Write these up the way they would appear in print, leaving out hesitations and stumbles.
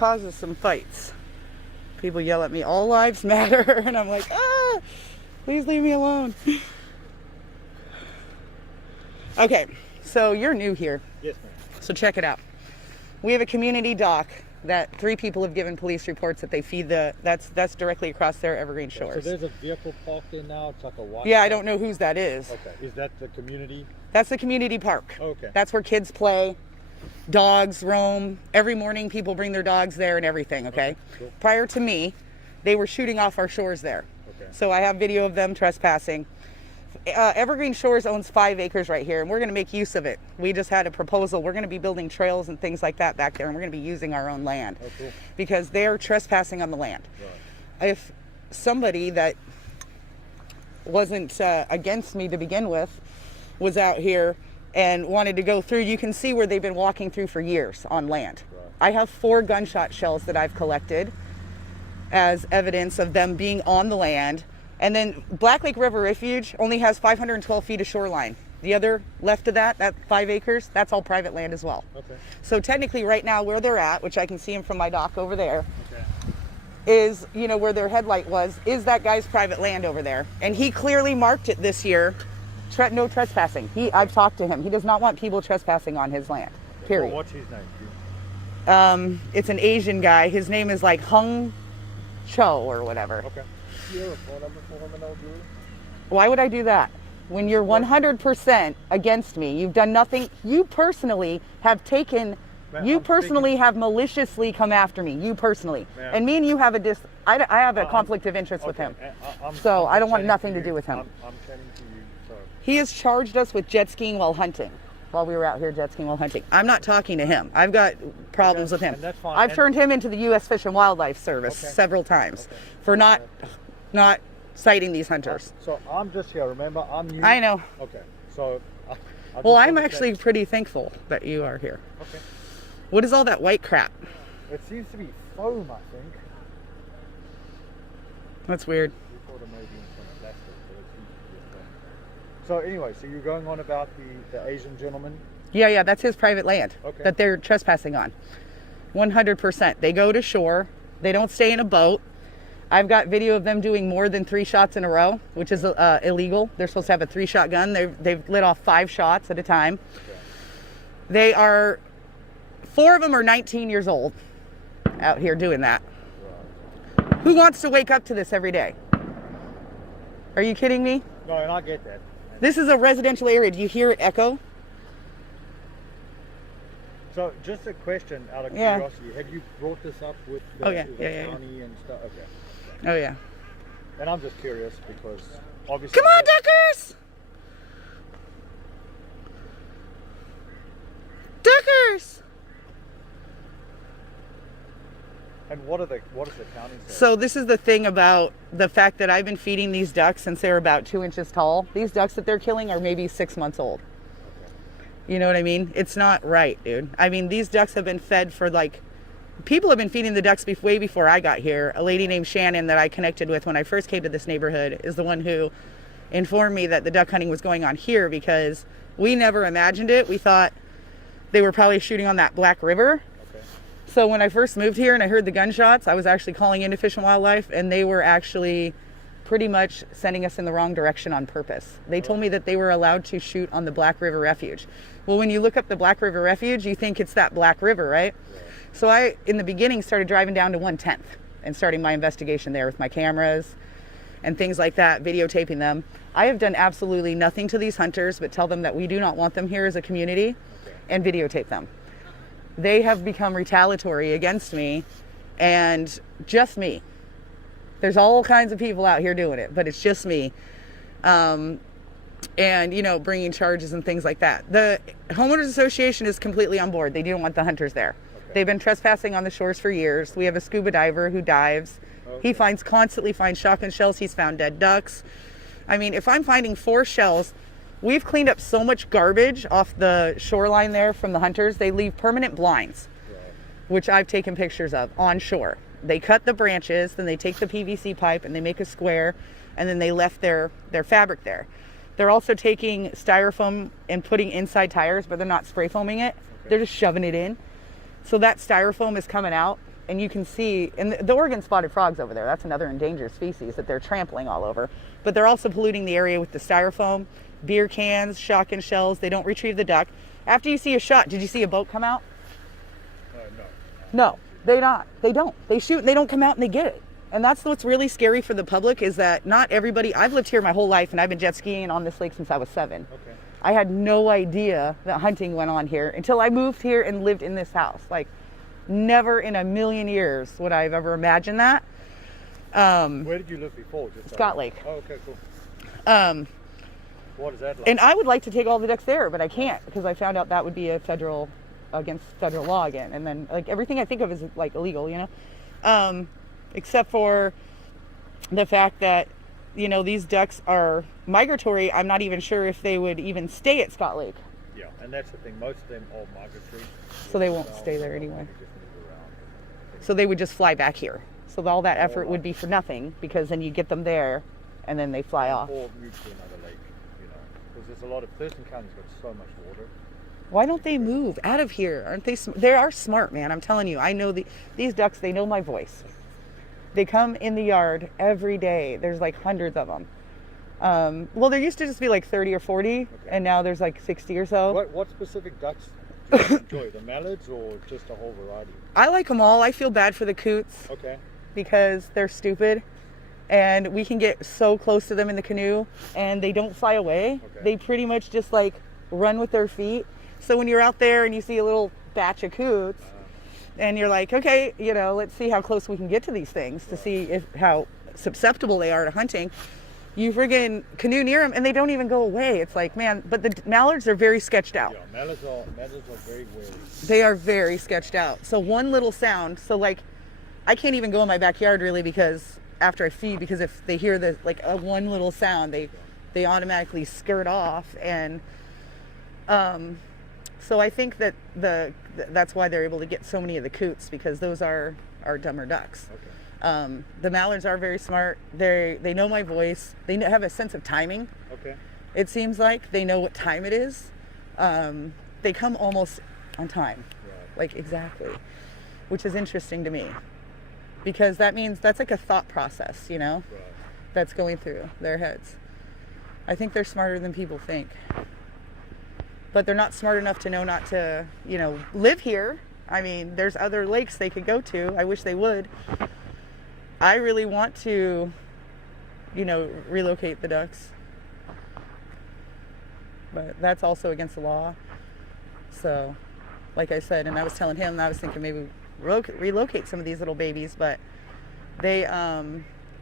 causes some fights. People yell at me, all lives matter, and I'm like, please leave me alone. Okay, so you're new here. Yes, ma'am. So check it out. We have a community dock that 3 people have given police reports that they feed that's directly across their Evergreen Shores. So there's a vehicle parked there now. It's like a white. Yeah, I don't know whose that is. Okay, is that the community? That's the community park. Okay. That's where kids play, dogs roam. Every morning people bring their dogs there and everything, okay? Cool. Prior to me, they were shooting off our shores there. Okay. So I have video of them trespassing. Evergreen Shores owns 5 acres right here, and we're going to make use of it. We just had a proposal. We're going to be building trails and things like that back there, and we're going to be using our own land. Oh, cool. Because they're trespassing on the land. Right. If somebody that wasn't against me to begin with was out here and wanted to go through, you can see where they've been walking through for years on land. Right. I have 4 gunshot shells that I've collected as evidence of them being on the land. And then Black Lake River Refuge only has 512 feet of shoreline. The other left of that 5 acres, that's all private land as well. Okay. So technically right now where they're at, which I can see them from my dock over there, Okay. is, you know, where their headlight was, is that guy's private land over there. And he clearly marked it this year, no trespassing. I've talked to him. He does not want people trespassing on his land, period. Well, what's his name? It's an Asian guy. His name is like Hung Cho or whatever. Okay. Do you have a phone number for him and I'll do it? Why would I do that? When you're 100% against me, you've done nothing. You personally have taken, have maliciously come after me. You personally. Ma'am. And me and you have I have a conflict of interest with him. So I don't want nothing to do with him. I'm chatting to you, so. He has charged us with jet skiing while hunting. While we were out here jet skiing while hunting. I'm not talking to him. I've got problems with him. And that's fine. I've turned him into the U.S. Fish and Wildlife Service several times for not citing these hunters. So I'm just here, remember? I'm new. I know. Okay, so. Well, I'm actually pretty thankful that you are here. Okay. What is all that white crap? It seems to be foam, I think. That's weird. We thought it may be in some plastic, but it seems to be foam. So anyway, so you're going on about the Asian gentleman? Yeah, that's his private land Okay. that they're trespassing on. 100%. They go to shore. They don't stay in a boat. I've got video of them doing more than 3 shots in a row, which is illegal. They're supposed to have a 3-shot gun. They've lit off 5 shots at a time. Okay. 4 of them are 19 years old out here doing that. Right. Who wants to wake up to this every day? Are you kidding me? No, and I get that. This is a residential area. Do you hear it echo? So just a question out of curiosity, have you brought this up with the, county and stuff? Okay. Oh yeah. And I'm just curious because obviously. Come on, Duckers! Duckers! And what does the county say? So this is the thing about the fact that I've been feeding these ducks since they were about 2 inches tall. These ducks that they're killing are maybe 6 months old. You know what I mean? It's not right, dude. I mean, these ducks have been fed for people have been feeding the ducks way before I got here. A lady named Shannon that I connected with when I first came to this neighborhood is the one who informed me that the duck hunting was going on here because we never imagined it. We thought they were probably shooting on that Black River. Okay. So when I first moved here and I heard the gunshots, I was actually calling into Fish and Wildlife, and they were actually pretty much sending us in the wrong direction on purpose. They told me that they were allowed to shoot on the Black River Refuge. Well, when you look up the Black River Refuge, you think it's that Black River, right? So I, in the beginning, started driving down to 110th and starting my investigation there with my cameras and things like that, videotaping them. I have done absolutely nothing to these hunters but tell them that we do not want them here as a community and videotape them. They have become retaliatory against me, and just me. There's all kinds of people out here doing it, but it's just me. And, you know, bringing charges and things like that. The Homeowners Association is completely on board. They don't want the hunters there. Okay. They've been trespassing on the shores for years. We have a scuba diver who dives. Okay. He constantly finds shotgun shells. He's found dead ducks. I mean, if I'm finding 4 shells, we've cleaned up so much garbage off the shoreline there from the hunters. They leave permanent blinds, which I've taken pictures of on shore. They cut the branches, then they take the PVC pipe and they make a square, and then they left their fabric there. They're also taking styrofoam and putting inside tires, but they're not spray foaming it. Okay. They're just shoving it in. So that styrofoam is coming out and you can see, and the Oregon spotted frogs over there, that's another endangered species that they're trampling all over. But they're also polluting the area with the styrofoam, beer cans, shotgun shells. They don't retrieve the duck. After you see a shot, did you see a boat come out? No, they not. They don't. They shoot and they don't come out and they get it. And that's what's really scary for the public, is that not everybody, I've lived here my whole life and I've been jet skiing on this lake since I was 7. Okay. I had no idea that hunting went on here until I moved here and lived in this house. Like, never in a million years would I have ever imagined that. Where did you live before? Just Scott Lake. Oh, okay, cool. What is that like? And I would like to take all the ducks there, but I can't, because I found out that would be against federal law again. And then, like, everything I think of is like illegal, you know? Except for the fact that, you know, these ducks are migratory. I'm not even sure if they would even stay at Scott Lake. Yeah, and that's the thing. Most of them are migratory. So they won't stay there anyway. So they would just fly back here. So all that effort would be for nothing, because then you get them there and then they fly off. Or move to another lake, you know, because there's a lot of, Thurston County's got so much water. Why don't they move out of here? Aren't they? They are smart, man. I'm telling you. I know these ducks. They know my voice. They come in the yard every day. There's like hundreds of them. Well, there used to just be like 30 or 40, and now there's like 60 or so. What specific ducks do you enjoy? The mallards or just a whole variety? I like them all. I feel bad for the coots. Okay. Because they're stupid, and we can get so close to them in the canoe, and they don't fly away. Okay. They pretty much just like run with their feet. So when you're out there and you see a little batch of coots, and you're like, okay, you know, let's see how close we can get to these things to see how susceptible they are to hunting. You friggin' canoe near them and they don't even go away. It's like, man, but the mallards are very sketched out. Yeah, mallards are very wary. They are very sketched out. So one little sound, so like, I can't even go in my backyard really, because after I feed, because if they hear the like one little sound, they automatically skirt off. And so I think that that's why they're able to get so many of the coots, because those are dumber ducks. Okay. The mallards are very smart. They know my voice. They have a sense of timing. Okay. It seems like they know what time it is. They come almost on time, like exactly, which is interesting to me, because that means that's like a thought process, you know, that's going through their heads. I think they're smarter than people think. But they're not smart enough to know not to, you know, live here. I mean, there's other lakes they could go to. I wish they would. I really want to, you know, relocate the ducks. But that's also against the law. So, like I said, and I was telling him, I was thinking maybe relocate some of these little babies, but they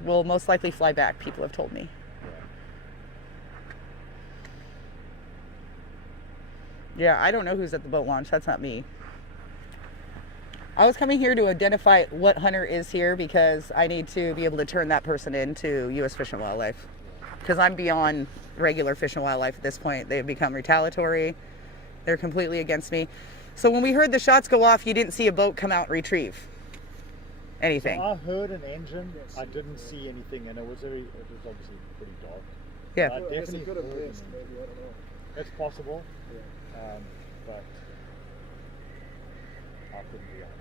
will most likely fly back, people have told me. Yeah, I don't know who's at the boat launch. That's not me. I was coming here to identify what hunter is here, because I need to be able to turn that person into U.S. Fish and Wildlife. Because I'm beyond regular Fish and Wildlife at this point. They've become retaliatory. They're completely against me. So when we heard the shots go off, you didn't see a boat come out and retrieve anything. So I heard an engine. I didn't see anything, and it was obviously pretty dark. Yeah. I definitely heard an engine. That's possible. But I couldn't be on it.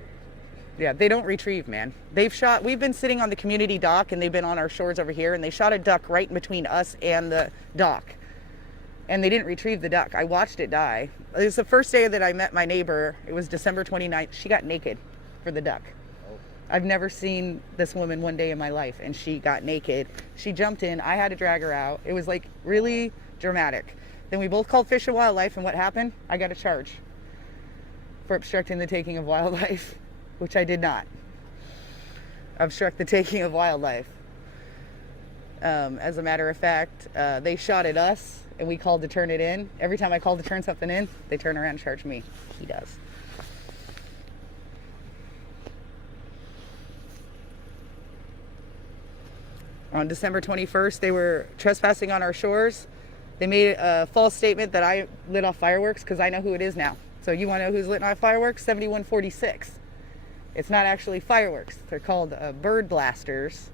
Yeah, they don't retrieve, man. We've been sitting on the community dock, and they've been on our shores over here, and they shot a duck right in between us and the dock. And they didn't retrieve the duck. I watched it die. It was the first day that I met my neighbor. It was December 29th. She got naked for the duck. Oh. I've never seen this woman one day in my life, and she got naked. She jumped in. I had to drag her out. It was like really dramatic. Then we both called Fish and Wildlife, and what happened? I got a charge for obstructing the taking of wildlife, which I did not. Obstruct the taking of wildlife. As a matter of fact, they shot at us, and we called to turn it in. Every time I called to turn something in, they turn around and charge me. He does. On December 21st, they were trespassing on our shores. They made a false statement that I lit off fireworks, because I know who it is now. So you want to know who's lit off fireworks? 7146. It's not actually fireworks. They're called bird blasters,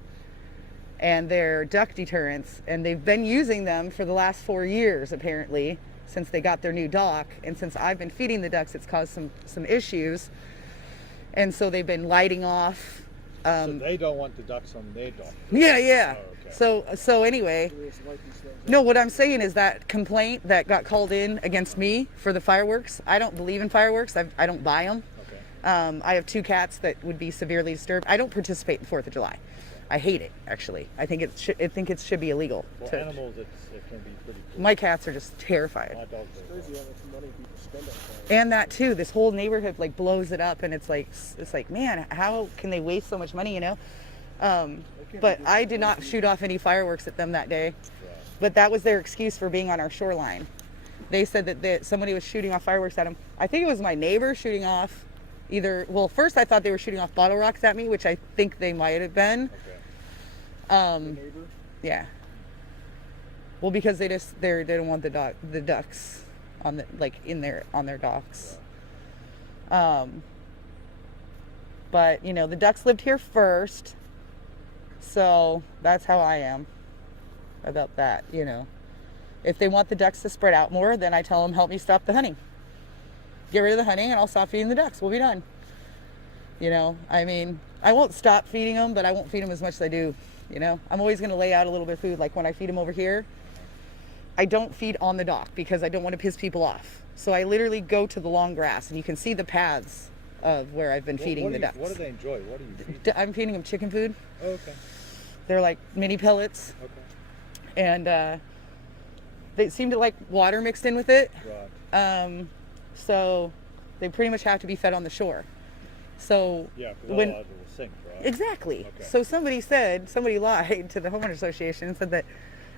and they're duck deterrents, and they've been using them for the last 4 years, apparently, since they got their new dock. And since I've been feeding the ducks, it's caused some issues. And so they've been lighting off. So they don't want the ducks on their dock. Yeah. Oh, okay. So anyway, no, what I'm saying is that complaint that got called in against me for the fireworks, I don't believe in fireworks. I don't buy them. Okay. I have 2 cats that would be severely disturbed. I don't participate in 4th of July. I hate it, actually. I think it should be illegal. For animals, it can be pretty cool. My cats are just terrified. My dogs are. Crazy how much money people spend on fireworks. And that too, this whole neighborhood like blows it up, and it's like, man, how can they waste so much money, you know? But I did not shoot off any fireworks at them that day. Right. But that was their excuse for being on our shoreline. They said that somebody was shooting off fireworks at them. I think it was my neighbor shooting off first I thought they were shooting off bottle rockets at me, which I think they might have been. Okay. Neighbor? Yeah. Well, because they don't want the ducks on their docks. But the ducks lived here first, so that's how I am about that. If they want the ducks to spread out more, then I tell them, help me stop the hunting. Get rid of the hunting, and I'll stop feeding the ducks. We'll be done. I mean, I won't stop feeding them, but I won't feed them as much as I do. I'm always going to lay out a little bit of food. Like when I feed them over here, I don't feed on the dock because I don't want to piss people off. So I literally go to the long grass, and you can see the paths of where I've been feeding the ducks. What do they enjoy? What do you feed? I'm feeding them chicken food. Oh, okay. They're like mini pellets. Okay. And they seem to like water mixed in with it. Right. So they pretty much have to be fed on the shore. So Yeah, because otherwise it will sink, right? Exactly. Okay. So somebody lied to the homeowners association and said that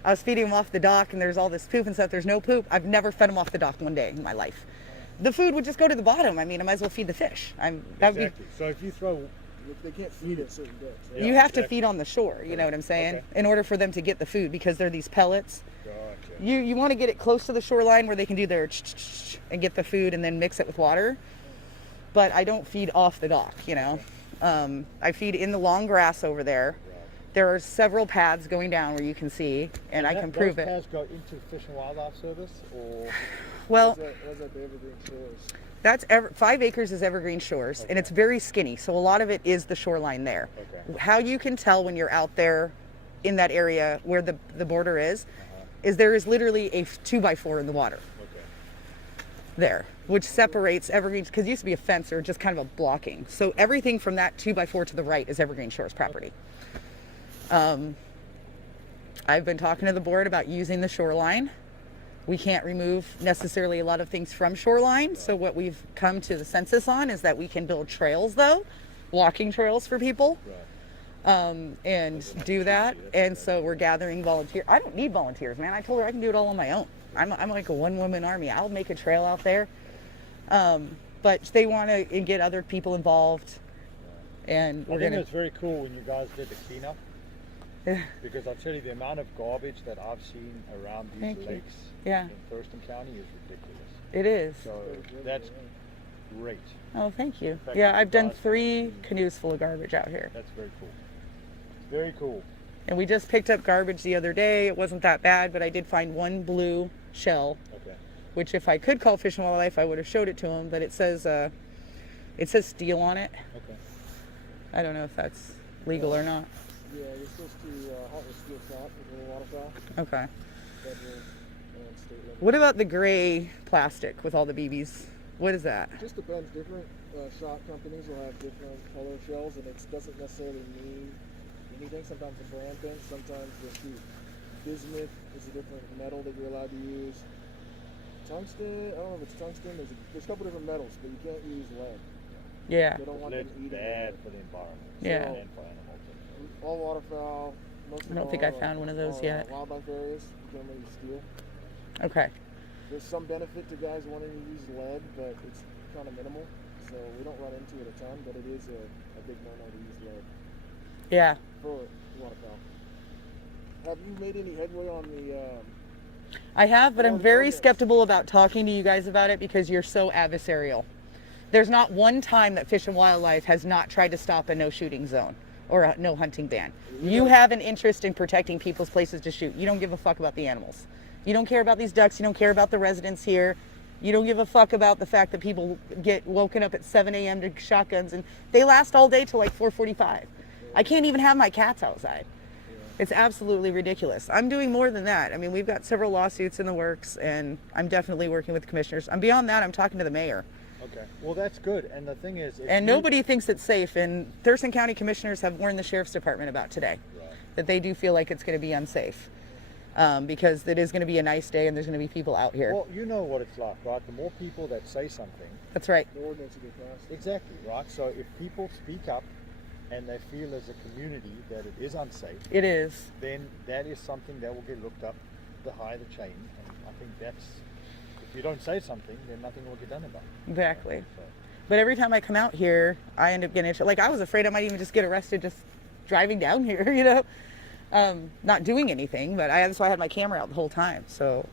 I was feeding them off the dock and there's all this poop and stuff. There's no poop. I've never fed them off the dock one day in my life. The food would just go to the bottom. I mean, I might as well feed the fish. Exactly. So if you throw... They can't feed at certain depths. Right? You have to feed on the shore, you know what I'm saying? Okay. In order for them to get the food, because they're these pellets. Gotcha. You want to get it close to the shoreline where they can do their and get the food and then mix it with water. But I don't feed off the dock, I feed in the long grass over there. Right. There are several paths going down where you can see, and I can prove it. Those paths go into Fish and Wildlife Service, or... Well, What's that the Evergreen Shores? that's 5 acres is Evergreen Shores, and it's very skinny, so a lot of it is the shoreline there. Okay. How you can tell when you're out there in that area where the border is there is literally a 2x4 in the water Okay. there, which separates Evergreen, because it used to be a fence or just kind of a blocking. So everything from that 2x4 to the right is Evergreen Shores property. I've been talking to the board about using the shoreline. We can't remove necessarily a lot of things from shoreline. So what we've come to the census on is that we can build trails, though, walking trails for people, Right. and do that. And so we're gathering volunteers. I don't need volunteers, man. I told her I can do it all on my own. I'm like a one-woman army. I'll make a trail out there. But they want to get other people involved. And I we're think going it's very cool when you guys did the cleanup, to... because I'll tell you the amount of garbage that I've seen around these Thank you. lakes Yeah. in Thurston County is ridiculous. It is. So that's great. Oh, thank you. fact Yeah, that I've done guys- 3 canoes full of garbage out here. That's very cool. Very cool. And we just picked up garbage the other day. It wasn't that bad, but I did find 1 blue shell, Okay. which if I could call Fish and Wildlife, I would have showed it to them, but it says steel on it. Okay. I don't know if that's legal or not. Yeah, you're supposed to hunt with steel trap with little waterfowl. Okay. Federal and state level. What about the gray plastic with all the BBs? What is that? It just depends. Different shot companies will have different color shells, and it doesn't necessarily mean anything. Sometimes a brand thing. Sometimes they shoot bismuth is a different metal that you're allowed to use. Tungsten, I don't know if it's tungsten. There's a couple different metals, but you can't use lead. Yeah. They don't want Lead's them eating bad lead. for the environment. Yeah. And for animals. All waterfowl. Most of I don't them think I are, found one of those are, yet. Wildlife areas, you can only use steel. Okay. There's some benefit to guys wanting to use lead, but it's kind of minimal. So we don't run into it a ton, but it is a big no-no to use lead Yeah. for waterfowl. Have you made any headway on the? I have, but I'm Well, very yes. skeptical about talking to you guys about it because you're so adversarial. There's not one time that Fish and Wildlife has not tried to stop a no shooting zone or a no hunting ban. You have an interest in protecting people's places to shoot. You don't give a fuck about the animals. You don't care about these ducks. You don't care about the residents here. You don't give a fuck about the fact that people get woken up at 7 a.m. to shotguns, and they last all day till like 4:45. I can't even have my cats outside. It's absolutely ridiculous. I'm doing more than that. I mean, we've got several lawsuits in the works, and I'm definitely working with commissioners. And beyond that, I'm talking to the mayor. Okay. Well, that's good. And the thing is, and nobody thinks it's safe. And Thurston County commissioners have warned the sheriff's department about today, that they do feel like it's going to be unsafe. Because it is going to be a nice day and there's going to be people out here. Well, you know what it's like, right? The more people that say something. That's right. The ordinance will get passed. Exactly, right? So if people speak up and they feel as a community that it is unsafe. It is. Then that is something that will get looked up the higher the chain. And I think that's, if you don't say something, then nothing will get done about it. Exactly. So. But every time I come out here, I end up getting, like, I was afraid I might even just get arrested just driving down here, you know? Not doing anything, but that's why I had my camera out the whole time, so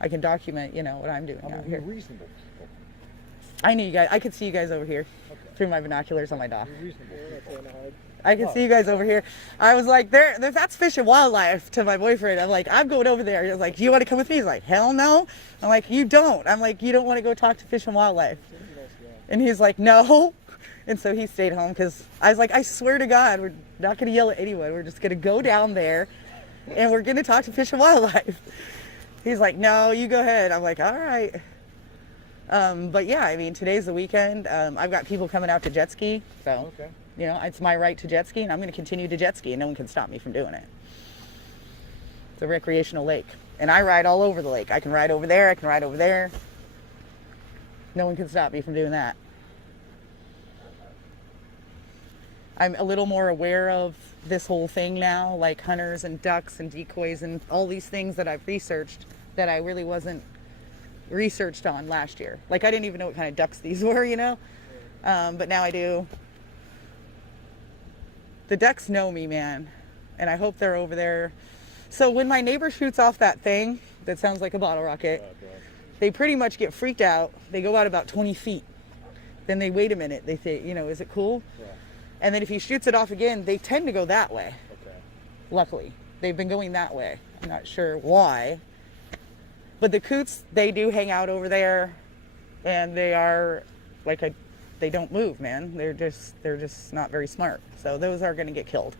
I can document, you know, what I'm doing out here. Reasonable people. I knew you guys. I could see you guys over here through my binoculars on my dock. I can see you guys over here. I was like, that's Fish and Wildlife to my boyfriend. I'm like, I'm going over there. He was like, do you want to come with me? He's like, hell no. I'm like, you don't. I'm like, you don't want to go talk to Fish and Wildlife. And he's like, no. And so he stayed home because I was like, I swear to God, we're not going to yell at anyone. We're just going to go down there and we're going to talk to Fish and Wildlife. He's like, no, you go ahead. I'm like, all right. But yeah, I mean, today's the weekend. I've got people coming out to jet ski. So, you know, it's my right to jet ski and I'm going to continue to jet ski and no one can stop me from doing it. It's a recreational lake. And I ride all over the lake. I can ride over there. I can ride over there. No one can stop me from doing that. I'm a little more aware of this whole thing now, like hunters and ducks and decoys and all these things that I've researched that I really wasn't researched on last year. Like I didn't even know what kind of ducks these were, you know? But now I do. The ducks know me, man. And I hope they're over there. So when my neighbor shoots off that thing that sounds like a bottle rocket, they pretty much get freaked out. They go out about 20 feet. Then they wait a minute. They say, you know, is it cool? Yeah. And then if he shoots it off again, they tend to go that way. Okay. Luckily. They've been going that way. I'm not sure why. But the coots, they do hang out over there. And they are like they don't move, man. They're just not very smart. So those are going to get killed.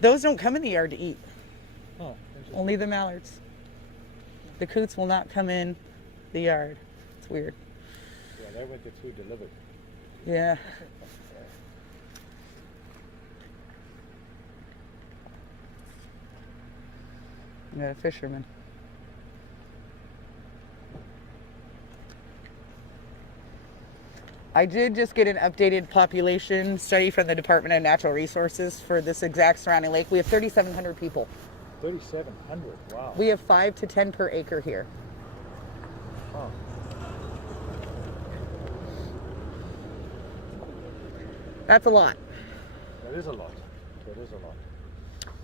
Those don't come in the yard to eat. Oh, only the mallards. The coots will not come in the yard. It's weird. Yeah, they went to food delivered. Yeah. I got a fisherman. I did just get an updated population study from the Department of Natural Resources for this exact surrounding lake. We have 3,700 people. 3,700, wow. We have 5 to 10 per acre here. Oh. That's a lot. That is a lot. That is a lot.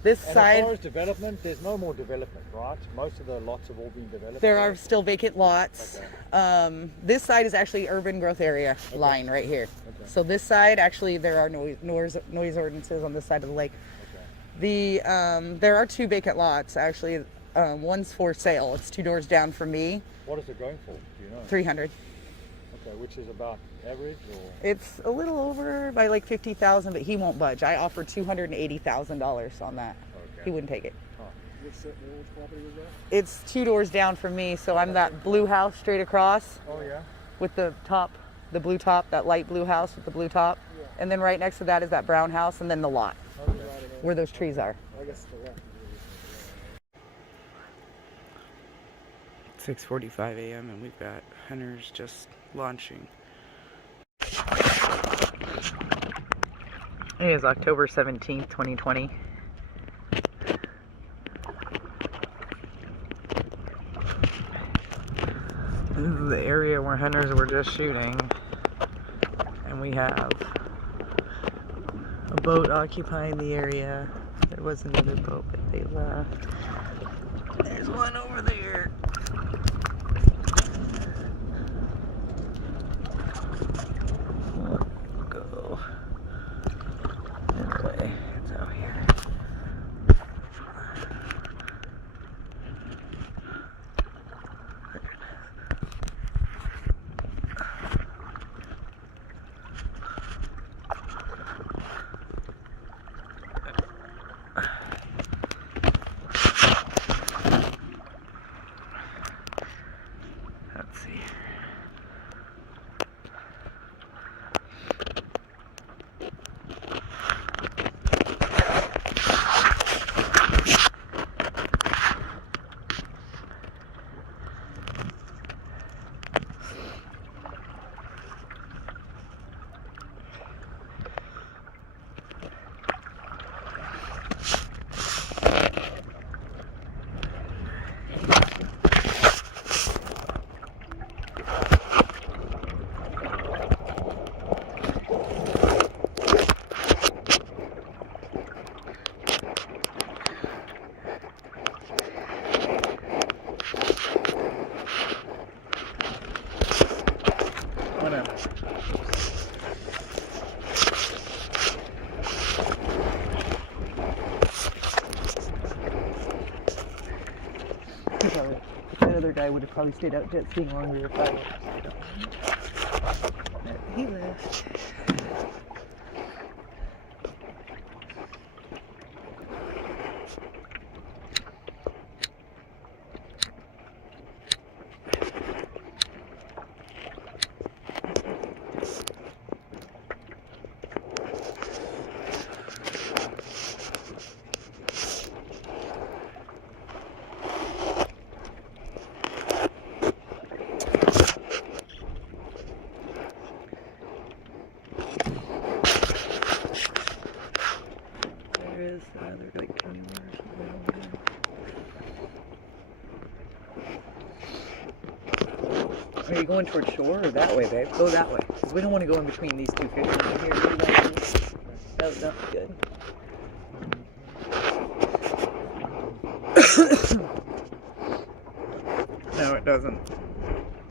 This and side, as far as development, there's no more development, right? Most of the lots have all been developed. There are still vacant lots. Okay. This side is actually urban growth area line right here. Okay. So this side, actually, there are noise ordinances on this side of the lake. Okay. There are 2 vacant lots, actually. One's for sale. It's 2 doors down from me. What is it going for? Do you know? 300. Okay, which is about average, or? It's a little over by like 50,000, but he won't budge. I offered $280,000 on that. Okay. He wouldn't take it. Huh. Which property was that? It's 2 doors down from me, so I'm that blue house straight across. Oh yeah. With the top, the blue top, that light blue house with the blue top, yeah. And then right next to that is that brown house, and then the lot, okay. Where those trees are. I guess the left. 6:45 a.m. and we've got hunters just launching. It is October 17th, 2020. This is the area where hunters were just shooting. And we have a boat occupying the area. There was another boat, but they left. There's one over there. Go this way. It's out here. probably, that other guy would have probably stayed out jet skiing longer if I was. But he left. Another like trailer or something over there. Are you going towards shore or that way, babe? Go that way. Because we don't want to go in between these two fish right here. That's good. No, it doesn't.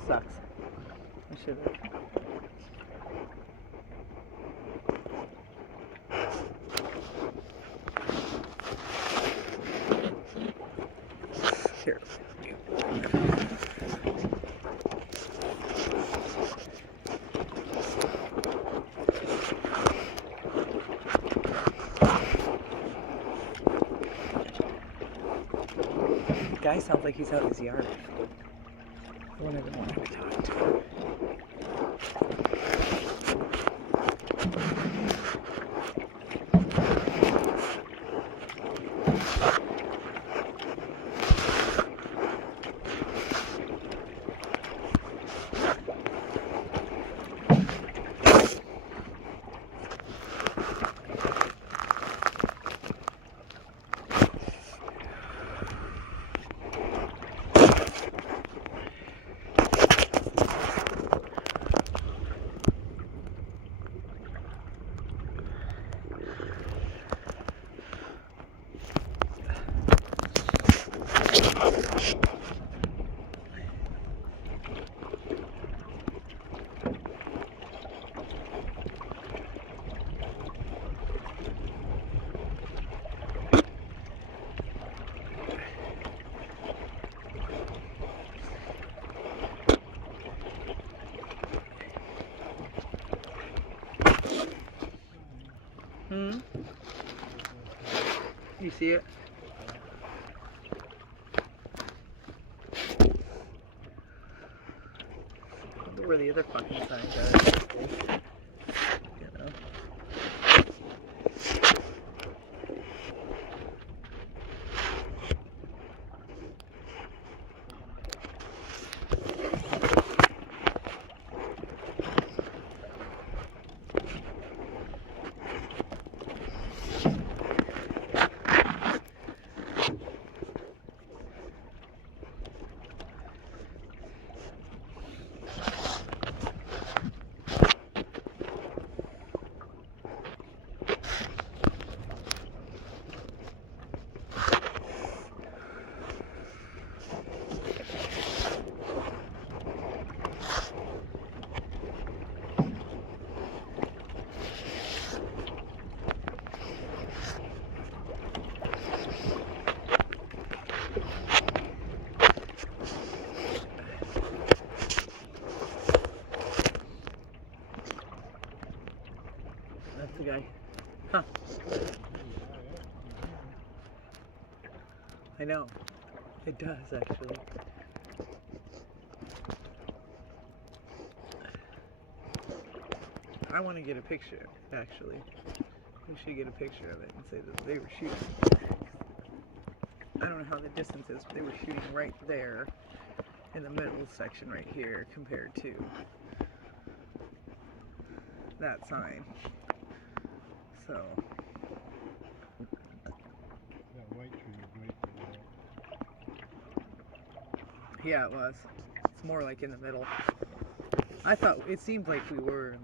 Sucks. I should have. Here. The guy sounds like he's out in his yard. One of them wanted to talk to him. You see it? I wonder where the other fucking signs are. You know? That's the guy. Huh. I know. It does, actually. I want to get a picture, actually. We should get a picture of it and say that they were shooting. I don't know how the distance is, but they were shooting right there in the middle section right here compared to that sign. So. That white tree was right there. Yeah, it was. It's more like in the middle. I thought it seemed like we were.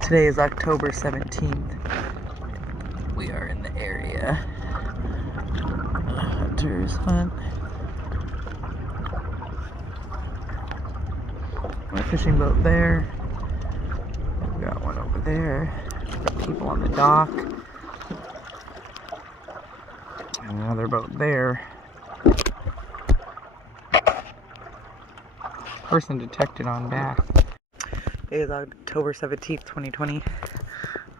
Today is October 17th. We are in the area. Hunter's Hunt. My fishing boat there. We've got one over over there. Got people on the dock. And another boat there. Person detected on back. It is October 17th, 2020.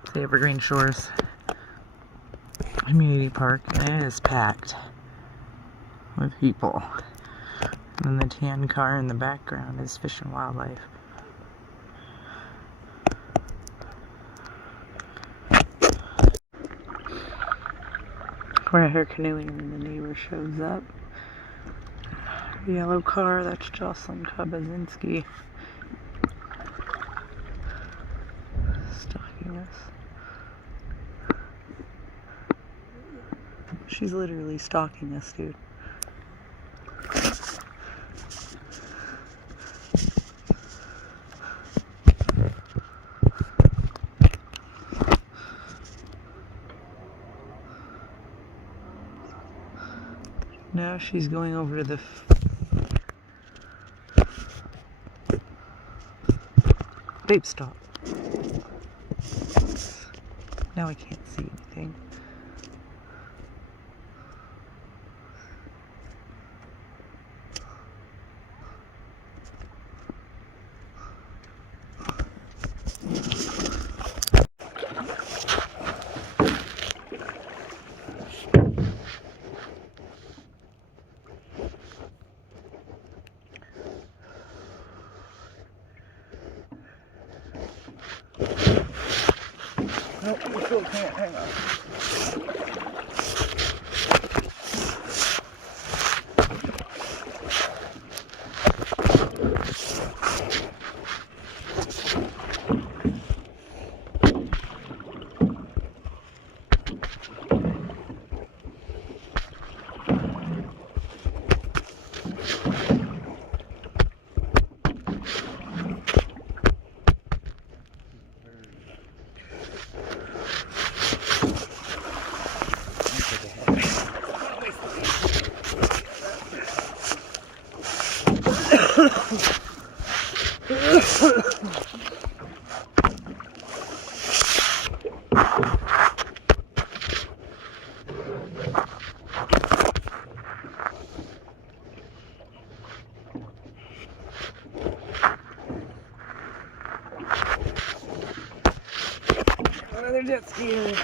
It's the Evergreen Shores Community Park, and it is packed with people. And then the tan car in the background is Fish and Wildlife. We're out here canoeing and the neighbor shows up. The yellow car, that's Jocelyn Kabazinski. Stalking us. She's literally stalking us, dude. Now she's going over to the babe, stop. Now I can't see anything. Nope, you still can't. Hang on. Another jet ski.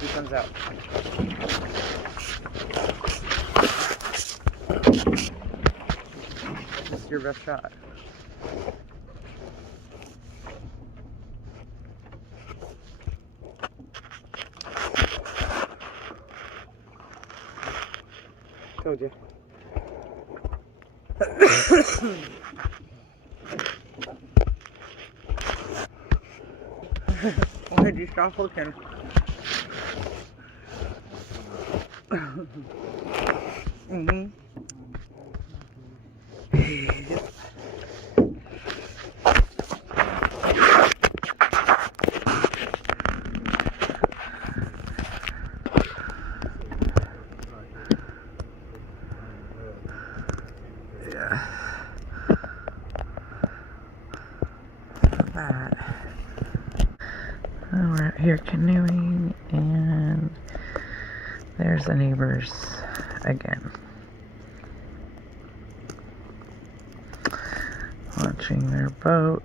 He comes out. This is your best shot. Told you. Why did you stop looking? Mm-hmm. Yeah. That. We're out here canoeing, and there's the neighbors again. Watching their boat.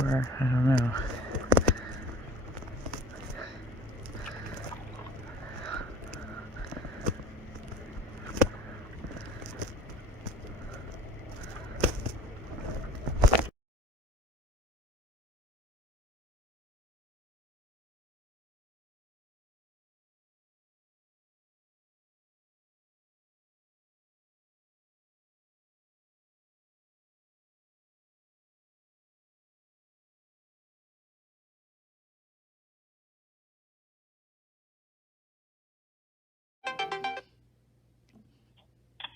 Or, I don't know.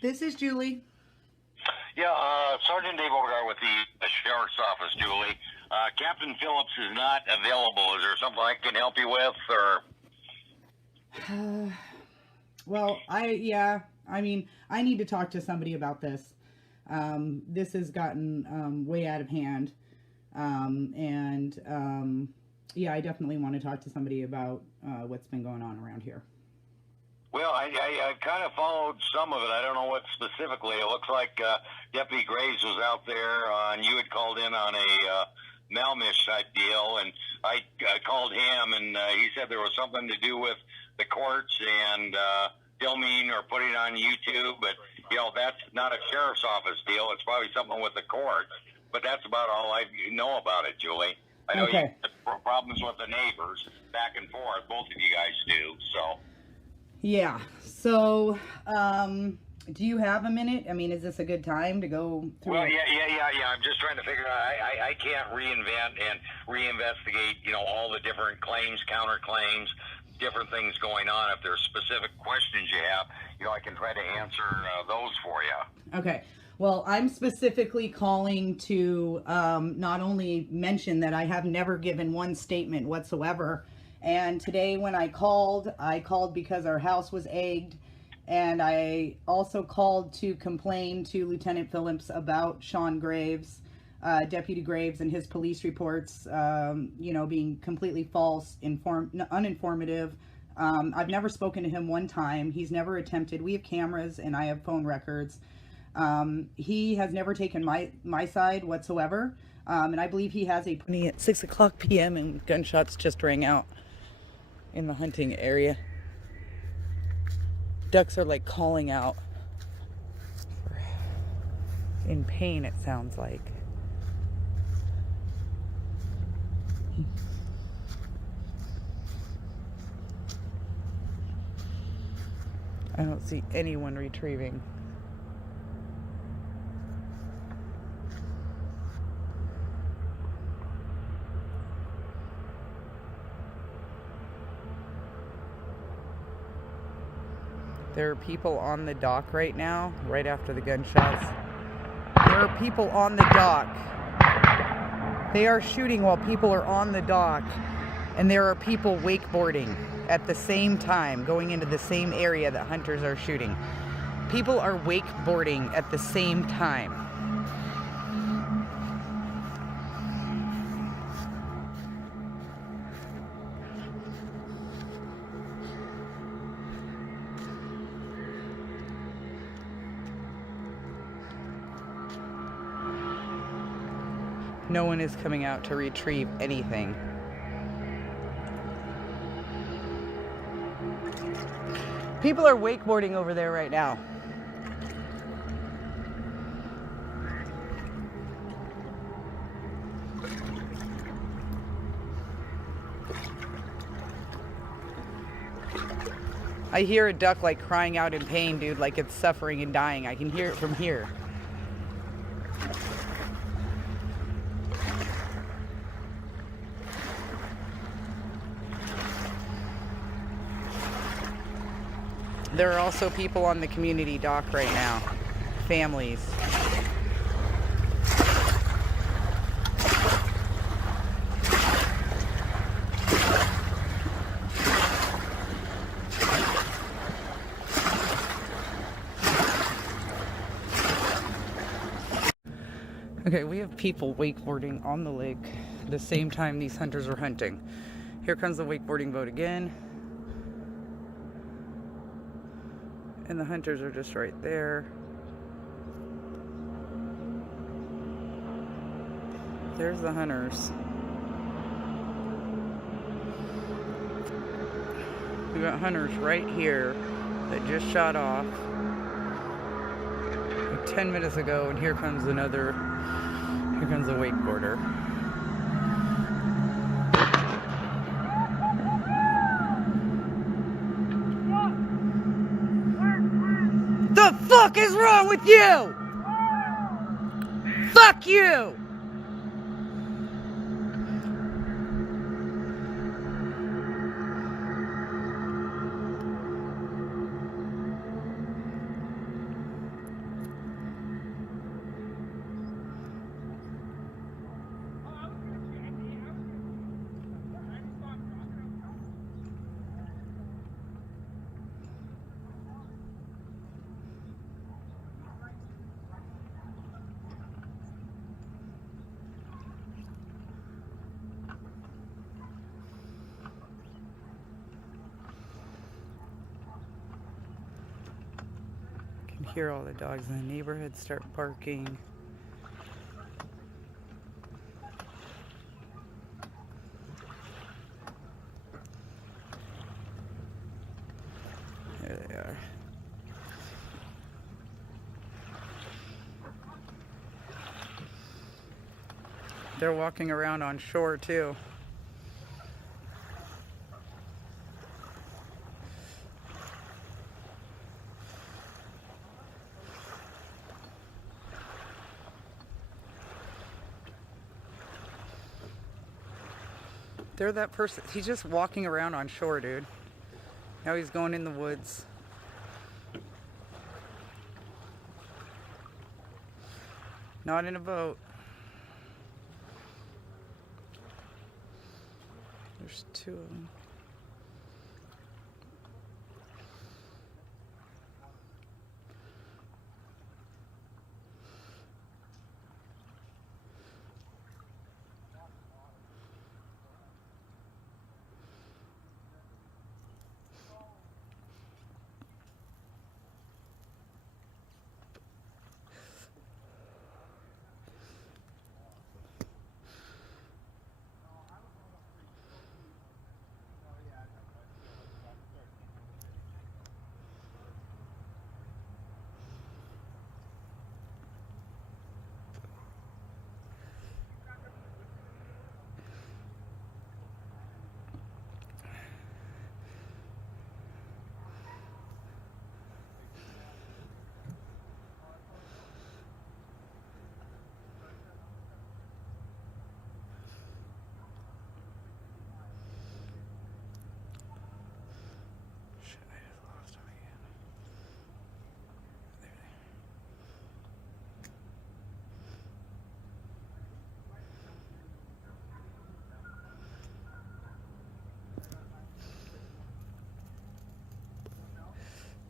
This is Julie. Yeah, Sergeant Dave Odegaard with the Sheriff's Office, Julie. Captain Phillips is not available. Is there something I can help you with, or? Well, I mean, I need to talk to somebody about this. This has gotten way out of hand. Yeah, I definitely want to talk to somebody about what's been going on around here. Well, I kind of followed some of it. I don't know what specifically. It looks like Deputy Graves was out there, and you had called in on a Malmish type deal, and I called him, and he said there was something to do with the courts and filming or putting it on YouTube, but, you know, that's not a sheriff's office deal. It's probably something with the court, but that's about all I know about it, Julie. I know Okay. you have problems with the neighbors back and forth. Both of you guys do, so. Yeah. So, do you have a minute? I mean, is this a good time to go through? Well, yeah. I'm just trying to figure out. I can't reinvent and reinvestigate, you know, all the different claims, counterclaims, different things going on. If there's specific questions you have, you know, I can try to answer those for you. Okay. Well, I'm specifically calling to not only mention that I have never given one statement whatsoever. And today when I called because our house was egged. And I also called to complain to Lieutenant Phillips about Sean Graves, Deputy Graves, and his police reports, you know, being completely false, uninformative. I've never spoken to him one time. He's never attempted. We have cameras and I have phone records. He has never taken my side whatsoever. And I believe he has at 6 o'clock p.m. and gunshots just rang out in the hunting area. Ducks are like calling out in pain, it sounds like. I don't see anyone retrieving. There are people on the dock right now, right after the gunshots. There are people on the dock. They are shooting while people are on the dock. And there are people wakeboarding at the same time, going into the same area that hunters are shooting. People are wakeboarding at the same time. No one is coming out to retrieve anything. People are wakeboarding over there right now. I hear a duck like crying out in pain, dude, like it's suffering and dying. I can hear it from here. There are also people on the community dock right now. Families. Okay, we have people wakeboarding on the lake the same time these hunters are hunting. Here comes the wakeboarding boat again. And the hunters are just right there. There's the hunters. We got hunters right here that just shot off like 10 minutes ago, and here comes a wakeboarder. The fuck is wrong with you? Fuck you! Hear all the dogs in the neighborhood start barking. There they are. They're walking around on shore too. They're that person. He's just walking around on shore, dude. Now he's going in the woods. Not in a boat. There's two of them.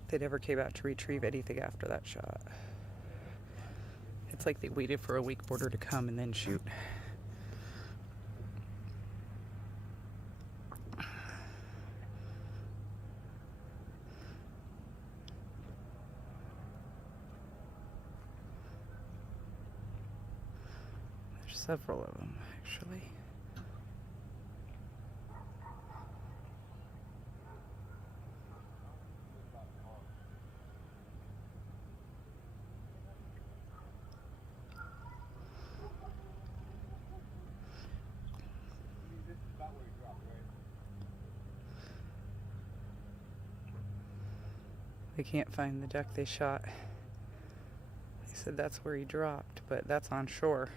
They never came out to retrieve anything after that shot. It's like they waited for a wakeboarder to come and then shoot. There's several of them, actually. They can't find the duck they shot. They said that's where he dropped, but that's on shore.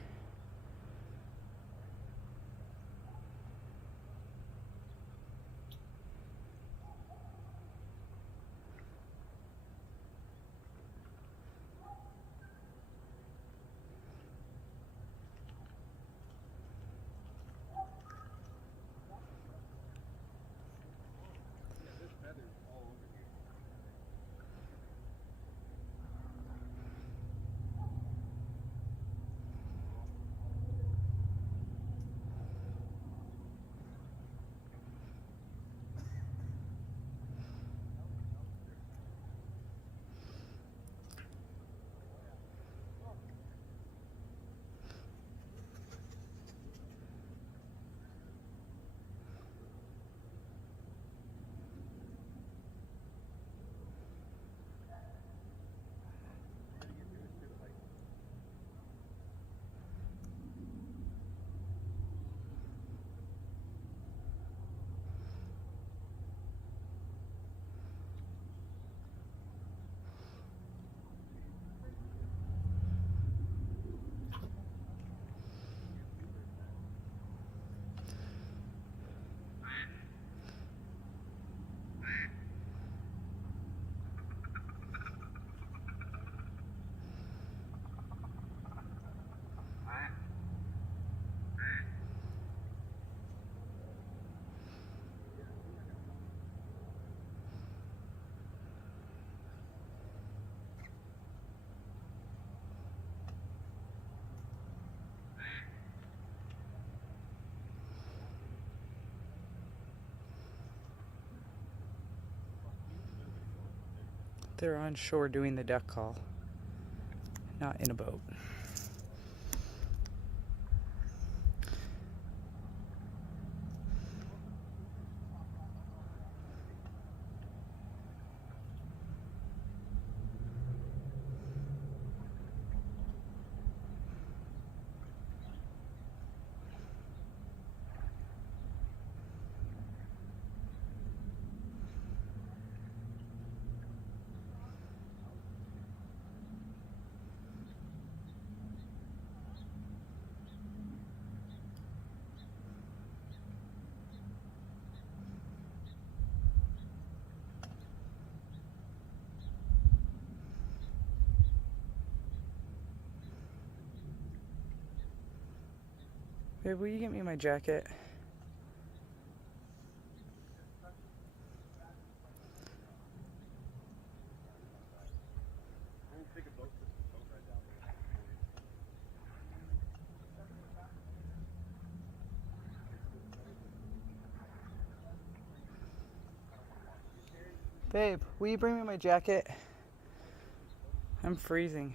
They're on shore doing the duck call, not in a boat. Babe, will you get me my jacket? Babe, will you bring me my jacket? I'm freezing.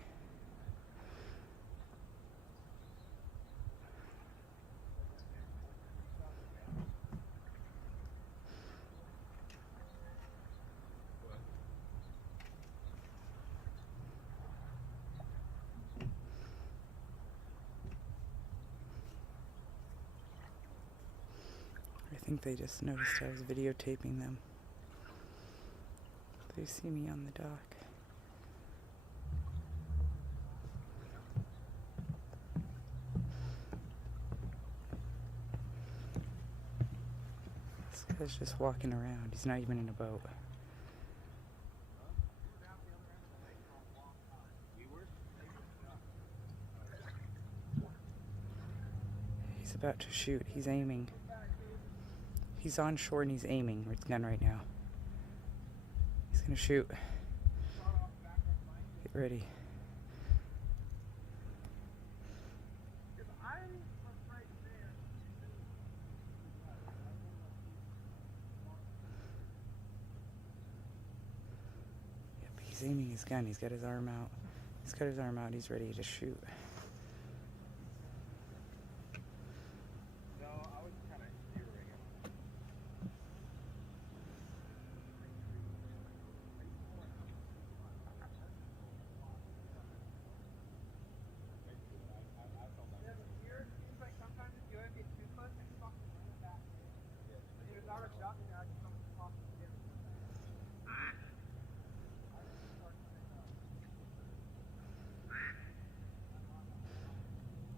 I think they just noticed I was videotaping them. They see me on the dock. This guy's just walking around. He's not even in a boat. He's about to shoot. He's aiming. He's on shore and he's aiming with his gun right now. He's gonna shoot. Get ready. Yep, he's aiming his gun. He's got his arm out. He's got his arm out. He's ready to shoot.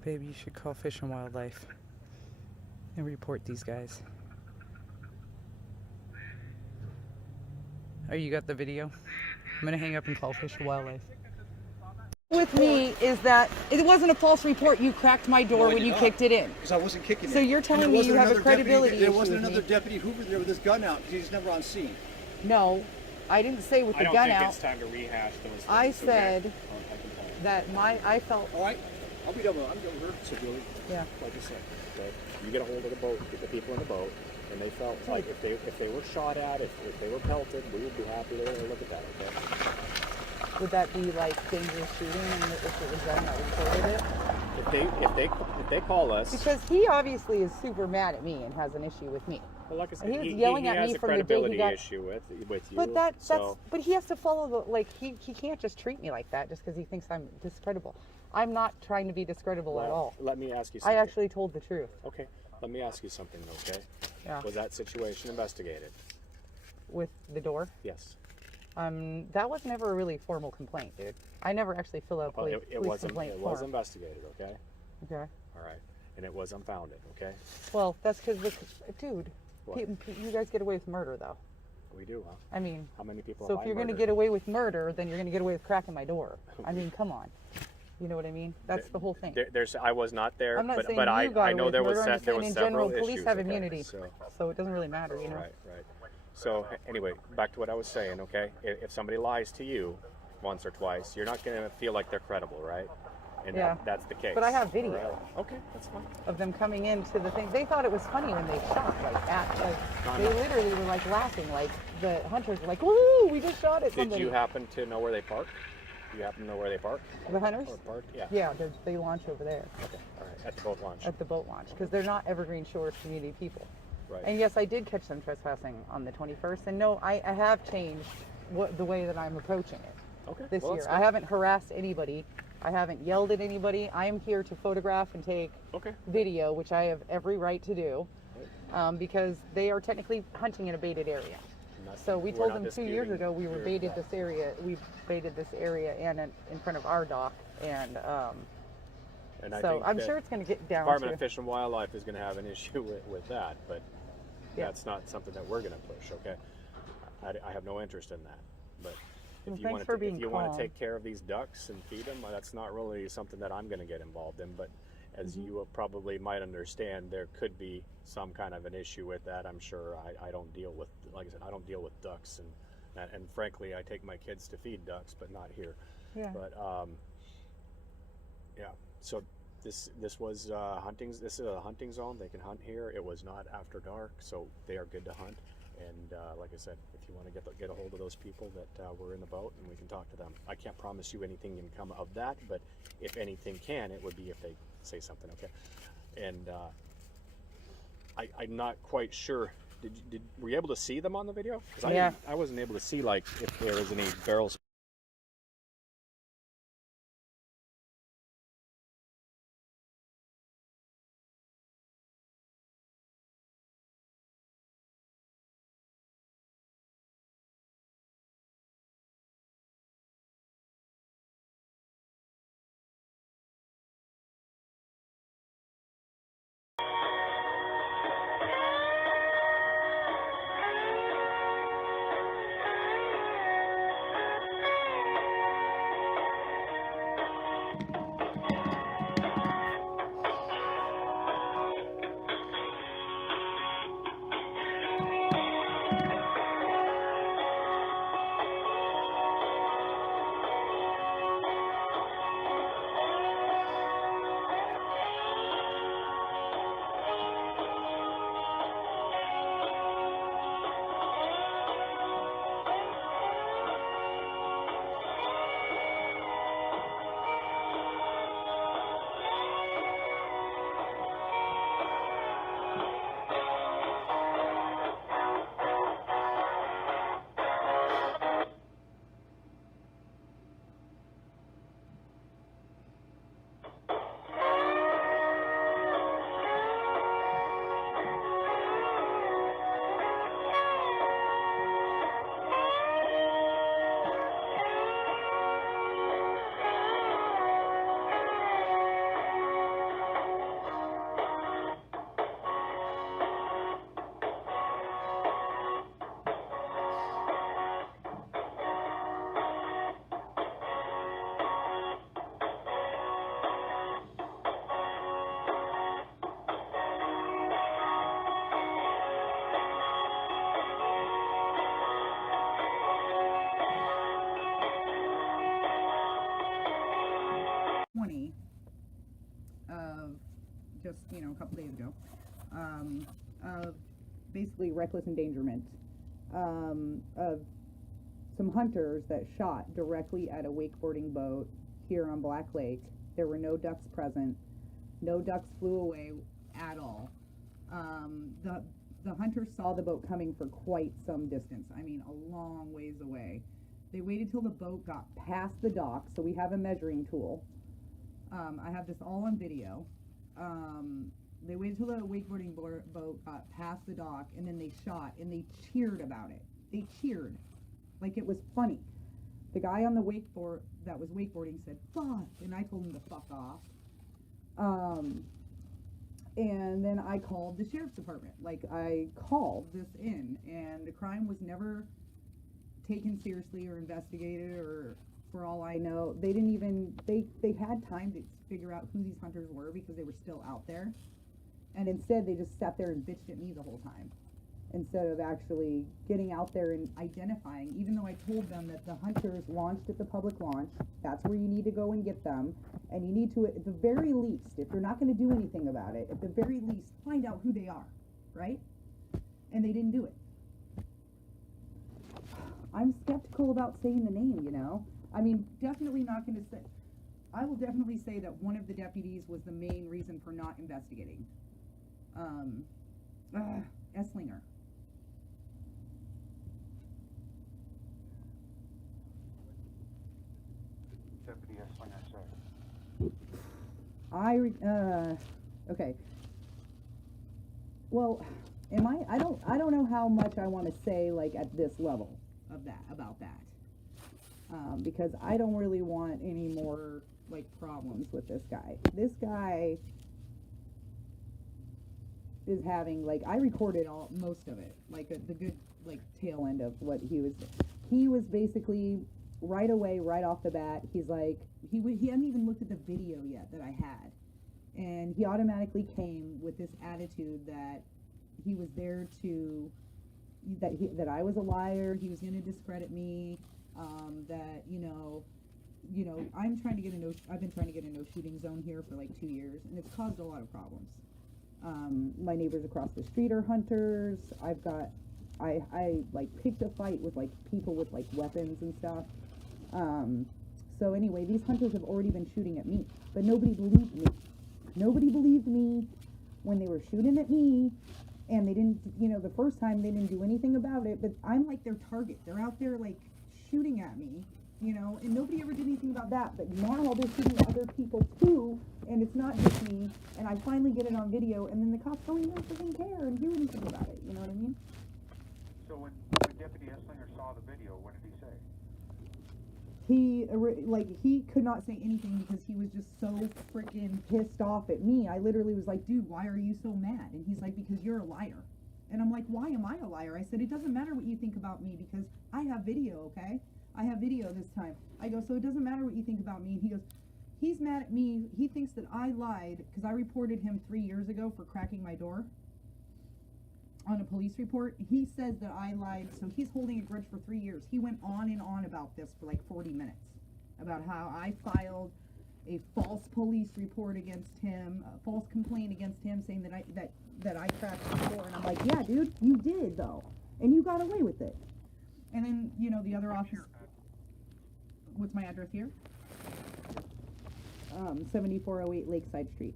Babe, you should call Fish and Wildlife and report these guys. Oh, you got the video? I'm gonna hang up and call Fish and Wildlife. With me is that it wasn't a false report. You cracked my door when you kicked it in. Because I wasn't kicking it. So you're telling me you have a credibility issue There wasn't with another me. deputy Hoover there with his gun out because he's never on scene. No, I didn't say with the gun I don't think out. it's time to rehash those things. I okay? said that I felt. All right, I'll be done with it. I'm done with her. So Julie, Yeah. like I said, okay, you get a hold of the boat, get the people in the boat, and they felt like if they were shot at, if they were pelted, we would be happy to look at that, okay? Would that be like dangerous shooting and if it was them that reported it? If they call us, Because he obviously is super mad at me and has an issue with me. well, like I said, He was he yelling at has me a from the day he credibility got- issue with you. But that's so, but he has to follow the like he can't just treat me like that just because he thinks I'm discreditable. I'm not trying to be discreditable at all. Let me ask you I something. actually told the truth. Okay, let me ask you something, okay? Yeah. Was that situation investigated? With the door. Yes. That was never a really formal complaint, dude. I never actually filled out a Well, police it was complaint it was form. investigated, okay? Okay. All right, and it was unfounded, okay? Well, that's because, dude, What? you guys get away with murder, though. We do, huh? I mean, How many people? so have if I you're going to murdered? get away with murder, then you're going to get away with cracking my door. I mean, come on. You know what I mean? That's the whole thing. There's, I was not there, I'm not but saying but you got I away know with there was murder. I'm just there saying was in general, several police issues, have okay? immunity, so it doesn't really matter, you know. Right. So anyway, back to what I was saying, okay? If somebody lies to you once or twice, you're not going to feel like they're credible, right? And Yeah. that's the case. But I have video. Right. Okay, that's fine. Of them coming into the thing. They thought it was funny when they shot, they literally were like laughing, like the hunters were like, "Woo, we just shot at somebody." Did you happen to know where they parked? You happen to know where they parked? The hunters? Or parked? Yeah. Yeah, they launch over there Okay. All right. At the boat launch. at the boat launch because they're not Evergreen Shores community people. Right. And yes, I did catch them trespassing on the 21st. And no, I have changed the way that I'm approaching it Okay. this well, year. that's I good. haven't harassed anybody. I haven't yelled at anybody. I am here to photograph and take Okay. video, which I have every right to do, because they are technically hunting in a baited area. So we We're told not them 2 years disputing ago we were your- baited this area. We baited this area and in front of our dock, and And I so think I'm that sure it's going to get down Department to. of Fish and Wildlife is going to have an issue with that, but Yeah. that's not something that we're going to push. Okay. I have no interest in that, but Well, if you thanks want for to being if you want calm. to take care of these ducks and feed them, that's not really something that I'm going to get involved in. But as Mm-hmm. you probably might understand, there could be some kind of an issue with that. I'm sure. I don't deal with, like I said, I don't deal with ducks, and frankly, I take my kids to feed ducks, but not here. Yeah. But yeah. So this was hunting. This is a hunting zone. They can hunt here. It was not after dark, so they are good to hunt. And like I said, if you want to get a hold of those people that were in the boat, and we can talk to them. I can't promise you anything can come of that, but if anything can, it would be if they say something. Okay. And I'm not quite sure. Were you able to see them on the video? Because Yeah. I wasn't able to see like if there was any barrels. of basically reckless endangerment of some hunters that shot directly at a wakeboarding boat here on Black Lake. There were no ducks present. No ducks flew away at all. The hunters saw the boat coming for quite some distance. I mean, a long ways away. They waited till the boat got past the dock, so we have a measuring tool. I have this all on video. They waited till the wakeboarding boat got past the dock, and then they shot, and they cheered about it. They cheered like it was funny. The guy on the wakeboard that was wakeboarding said, "Fuck," and I told him to fuck off. And then I called the sheriff's department. Like, I called this in, and the crime was never taken seriously or investigated, or for all I know, they didn't even, they had time to figure out who these hunters were because they were still out there. And instead, they just sat there and bitched at me the whole time, instead of actually getting out there and identifying, even though I told them that the hunters launched at the public launch. That's where you need to go and get them. And you need to, at the very least, if you're not going to do anything about it, at the very least, find out who they are, right? And they didn't do it. I'm skeptical about saying the name, you know? I mean, definitely not going to say, I will definitely say that one of the deputies was the main reason for not investigating. Esslinger. Deputy Esslinger, sir. Okay. Well, I don't know how much I want to say, like, at this level of that, about that. Because I don't really want any more, like, problems with this guy. This guy is having, like, I recorded most of it, like, the good, like, tail end of what he was basically right away, right off the bat, he's like, he hadn't even looked at the video yet that I had, and he automatically came with this attitude that he was there to, that I was a liar, he was going to discredit me, that, you know, I've been trying to get a no shooting zone here for like 2 years, and it's caused a lot of problems. My neighbors across the street are hunters. I like picked a fight with like people with like weapons and stuff. So anyway, these hunters have already been shooting at me, but nobody believed me. Nobody believed me when they were shooting at me, and they didn't, the first time they didn't do anything about it, but I'm like their target. They're out there like shooting at me, and nobody ever did anything about that, but now they're shooting at other people too, and it's not just me, and I finally get it on video, and then the cops don't even freaking care and do anything about it, you know what I mean? So when Deputy Esslinger saw the video, what did he say? He could not say anything because he was just so freaking pissed off at me. I literally was like, dude, why are you so mad? And he's like, because you're a liar. And I'm like, why am I a liar? I said, it doesn't matter what you think about me because I have video, okay? I have video this time. I go, so it doesn't matter what you think about me. And he goes, he's mad at me. He thinks that I lied because I reported him 3 years ago for cracking my door on a police report. He says that I lied, so he's holding a grudge for 3 years. He went on and on about this for like 40 minutes, about how I filed a false police report against him, a false complaint against him, saying that I cracked his door. And I'm like, yeah, dude, you did though, and you got away with it. And then the other officer. What's my address here? 7408 Lakeside Street.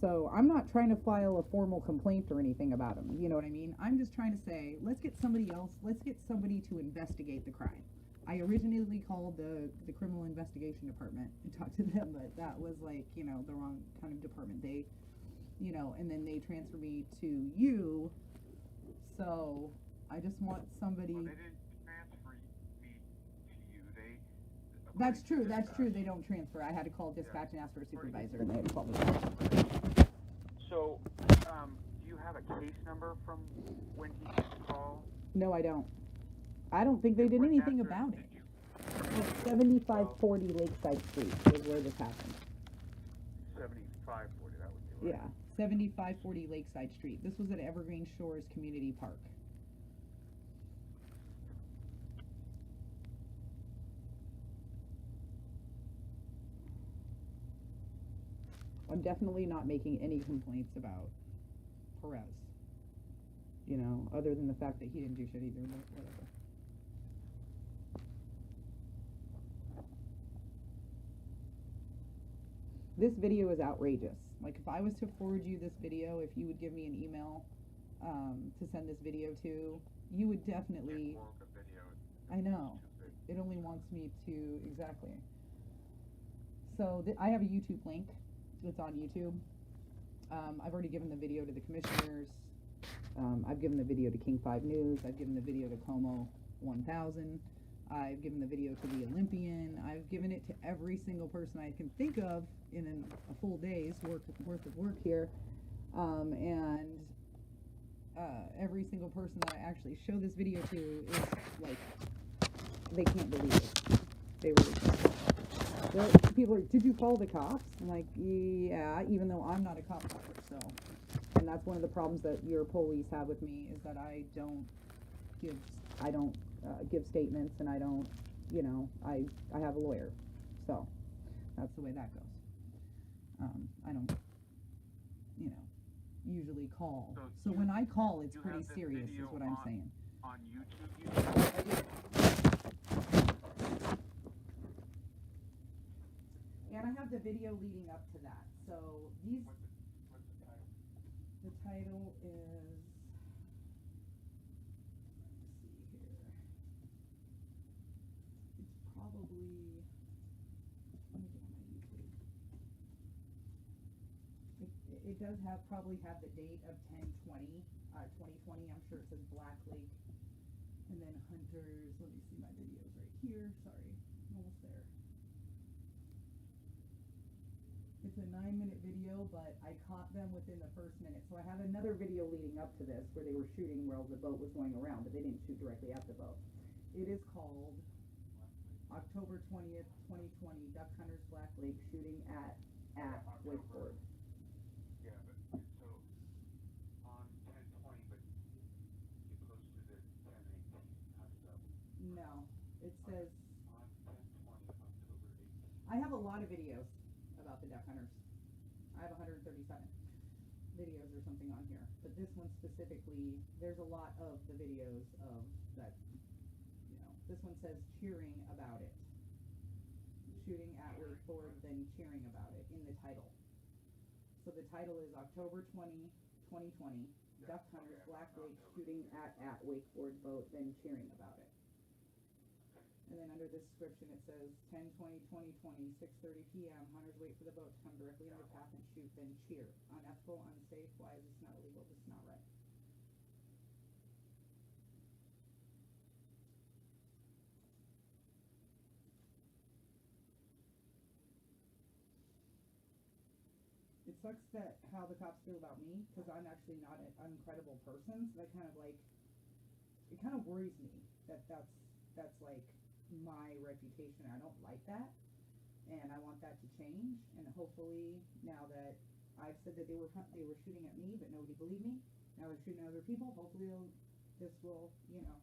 So I'm not trying to file a formal complaint or anything about him, you know what I mean? I'm just trying to say, let's get somebody to investigate the crime. I originally called the criminal investigation department and talked to them, but that was like, the wrong kind of department. They, and then they transferred me to you. So I just want somebody. Well, they didn't transfer me to you. That's true. They don't transfer. I had to call dispatch and ask for a supervisor, and they had to call me back. So, do you have a case number from when he did the call? No, I don't. I don't think they did What anything address about did it. you- It's 7540 Lakeside Street is where this happened. 7540, that would be right. Yeah, 7540 Lakeside Street. This was at Evergreen Shores Community Park. I'm definitely not making any complaints about Perez. You know, other than the fact that he didn't do shit either, but whatever. This video is outrageous. Like, if I was to forward you this video, if you would give me an email to send this video to, you would definitely... I know. It only wants me to... Exactly. So, I have a YouTube link. It's on YouTube. I've already given the video to the commissioners. I've given the video to King 5 News. I've given the video to Como 1000. I've given the video to the Olympian. I've given it to every single person I can think of in a full day's worth of work here. And every single person that I actually show this video to is like, they can't believe it. They really can't. Well, people are like, did you call the cops? I'm like, yeah, even though I'm not a cop either, so. And that's one of the problems that your police have with me, is that I don't give statements, and I don't, you know, I have a lawyer, so that's the way that goes. I don't, you know, usually call. So when I call, it's pretty serious, is what I'm saying. On YouTube, And I have the video leading up to that. So these. What's the title? The title is. Let's see here. It's probably. Let me get on my YouTube. It does probably have the date of 10/20, 2020. I'm sure it says Black Lake, and then Hunters. Let me see my videos right here. Sorry, I'm almost there. It's a 9-minute video, but I caught them within the first minute. So I have another video leading up to this where they were shooting while the boat was going around, but they didn't shoot directly at the boat. It is called October 20th, 2020, Duck Hunters Black Lake shooting at Wakeford. Yeah, but so on 10/20, but you posted it 10/18. How does that work? No, it says On 10/20, October 18th. I have a lot of videos about the Duck Hunters. I have 137 videos or something on here, but this one specifically, there's a lot of the videos of that, you know, this one says cheering about it. Shooting at Wakeford, then cheering about it in the title. So the title is October 20, 2020, Duck Hunters Black Lake shooting at Wakeford boat, then cheering about it. And then under the description it says 10/20/2020, 6:30 p.m. Hunters wait for the boat to come directly in their path and shoot, then cheer. Unethical, unsafe. Why is this not illegal? This is not right. It sucks that how the cops feel about me, because I'm actually not an uncredible person. So that kind of like, it kind of worries me that that's like my reputation. I don't like that, and I want that to change. And hopefully, now that I've said that they were shooting at me, but nobody believed me, now they're shooting at other people. Hopefully, this will, you know,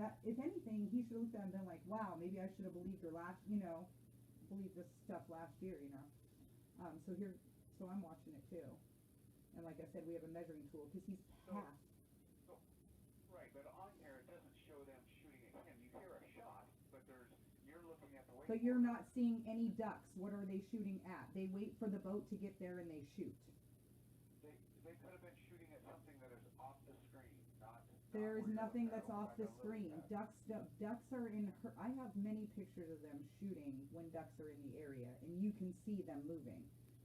that if anything, he should have looked at it and been like, wow, maybe I should have believed her believed this stuff last year, you know. So I'm watching it too, and like I said, we have a measuring tool because he's past. Right, but on here it doesn't show them shooting at him. You hear a shot, but you're looking at the way. But you're not seeing any ducks. What are they shooting at? They wait for the boat to get there and they shoot. They could have been shooting at something that is off the screen, not. There is nothing that's off the screen. Ducks are in her. I have many pictures of them shooting when ducks are in the area, and you can see them moving.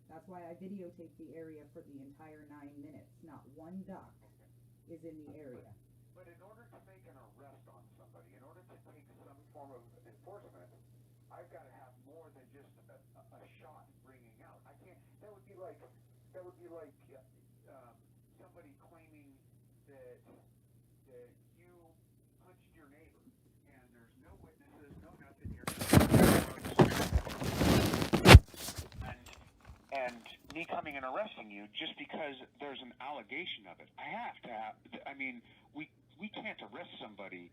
That's why I videotaped the area for the entire 9 minutes. Not one duck is in the area. But in order to make an arrest on somebody, in order to take some form of enforcement, I've got to have more than just a shot ringing out. I can't. That would be like somebody claiming that you punched your neighbor, and there's no witnesses, no nothing. And me coming and arresting you just because there's an allegation of it. I mean, we can't arrest somebody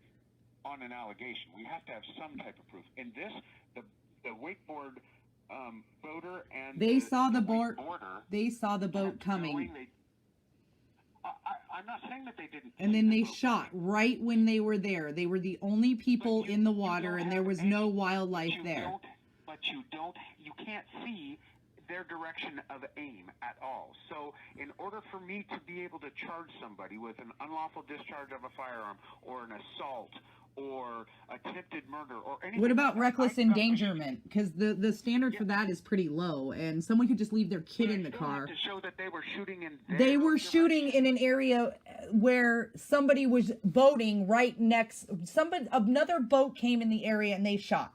on an allegation. We have to have some type of proof. In this, the wakeboard boater and They saw the white boat. border. They saw the boat kept going. coming, I'm not saying that they didn't. and see then the they boat shot coming, right when they were there. They were the only people but you- in the you water, don't and there have was any- no but wildlife you there. you can't see their direction of aim at all. So in order for me to be able to charge somebody with an unlawful discharge of a firearm or an assault or attempted murder or anything What like about that, reckless I've got to- endangerment? Because the standard for that is pretty low, and someone could just leave their kid but I in the still have car. to show that they were shooting in They their were shooting direction. in an area where somebody was boating right next. Another boat came in the area and they shot.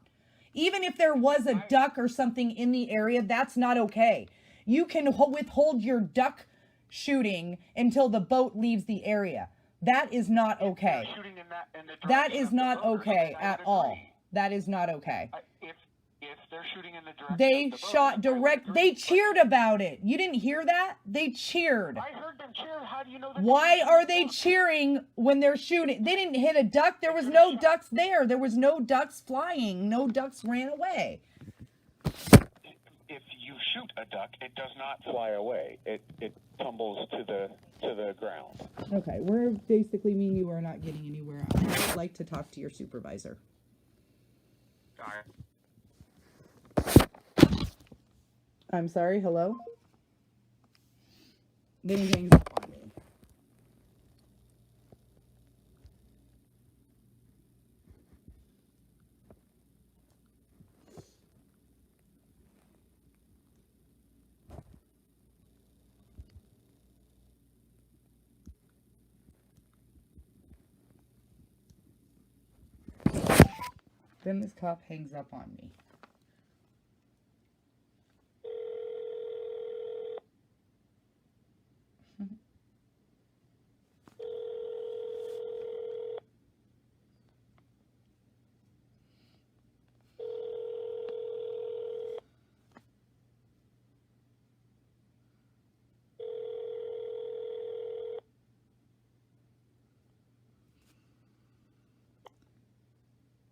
Even if there was a duck or something in the area, that's not okay. You can withhold your duck shooting until the boat leaves the area. That is not okay. They're shooting in the That direction is of the not boaters, okay then I at would all. agree. That is not okay. If they're shooting in the direction They of the shot boaters, I would direct. agree, They but cheered about it. You didn't hear that? They cheered. I heard them cheer. How do you know that? Why are they cheering when they're shooting? They didn't hit a duck. There was no ducks there. There was no ducks flying. No ducks ran away. If you shoot a duck, it does not fly away. It tumbles to the ground. Okay, we're basically, me and you are not getting anywhere. I would like to talk to your supervisor. I'm sorry, hello? Then he hangs up on me. Then this cop hangs up on me.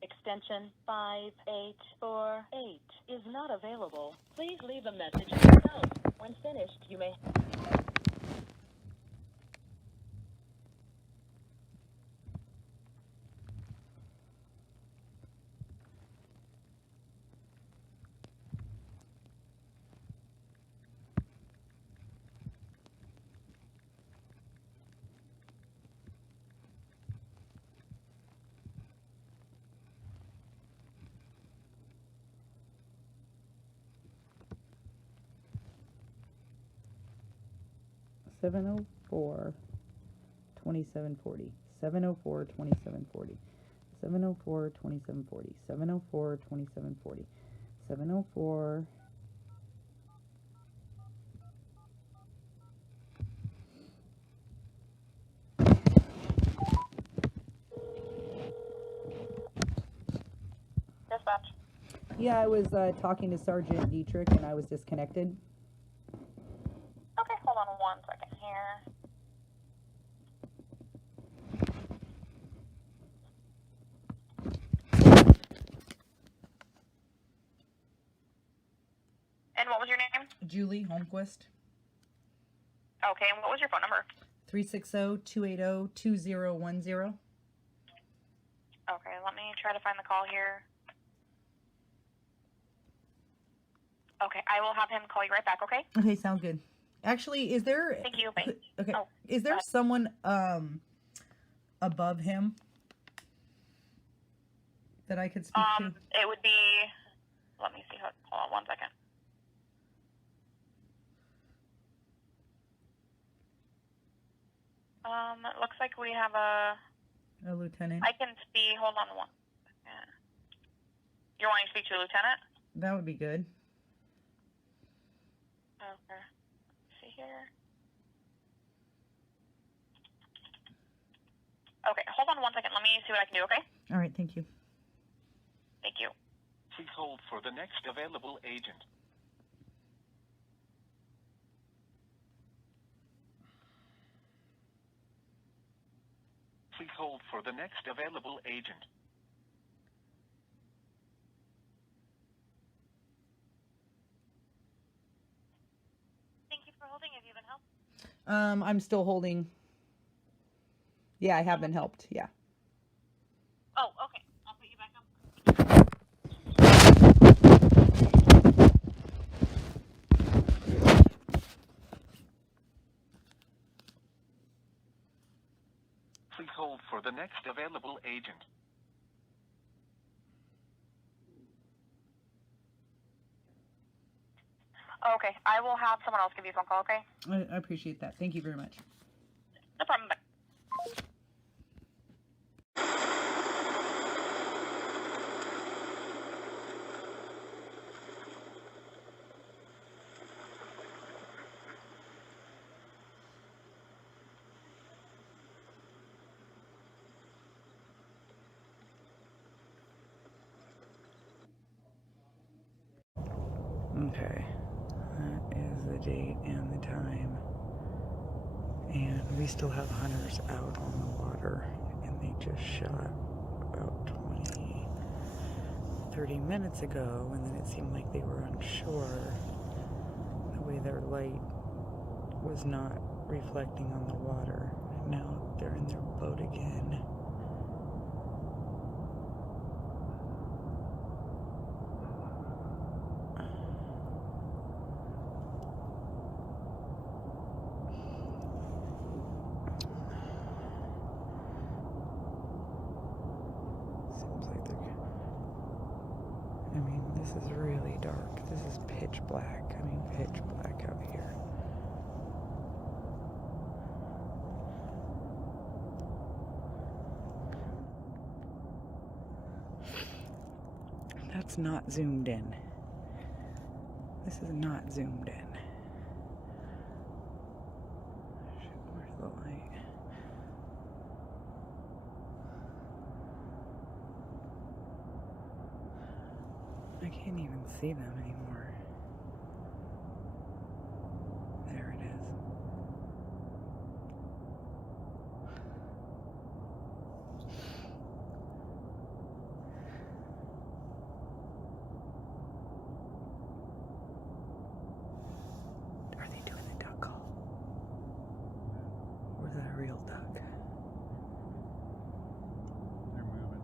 Extension 5848 is not available. Please leave a message for yourself. When finished, you may... $704 $2740 $704 $2740 $704 $2740 $704 $2740 $704 Dispatch. Yeah, I was talking to Sergeant Dietrich and I was disconnected. Okay, hold on 1 second here. And what was your name? Julie Holmquist. Okay, and what was your phone number? 360-280-2010. Okay, let me try to find the call here. Okay, I will have him call you right back, okay? Okay, sounds good. Actually, is there... Thank you, bye. Okay, Oh, is there someone above him that I could speak to? It would be... Let me see. Hold on 1 second. It looks like we have a lieutenant? I can see. Hold on 1 second. You're wanting to speak to a lieutenant? That would be good. Okay. Let's see here. Okay, hold on 1 second. Let me see what I can do, okay? All right, thank you. Thank you. Please hold for the next available agent. Please hold for the next available agent. I'm still holding. Yeah, I have been helped. Yeah. Oh, okay. I'll put you back up. Please hold for the next available agent. Okay, I will have someone else give you a phone call, okay? I appreciate that. Thank you very much. No problem. Bye. Okay. That is the date and the time. And we still have hunters out on the water. And they just shot about 30 minutes ago. And then it seemed like they were on shore. The way their light was not reflecting on the water. And now they're in their boat again. I mean, this is really dark. This is pitch black. I mean, pitch black out here. That's not zoomed in. This is not zoomed in. Shit, where's the light? I can't even see them anymore. There it is. Are they doing the duck call? Or is that a real duck? They're moving.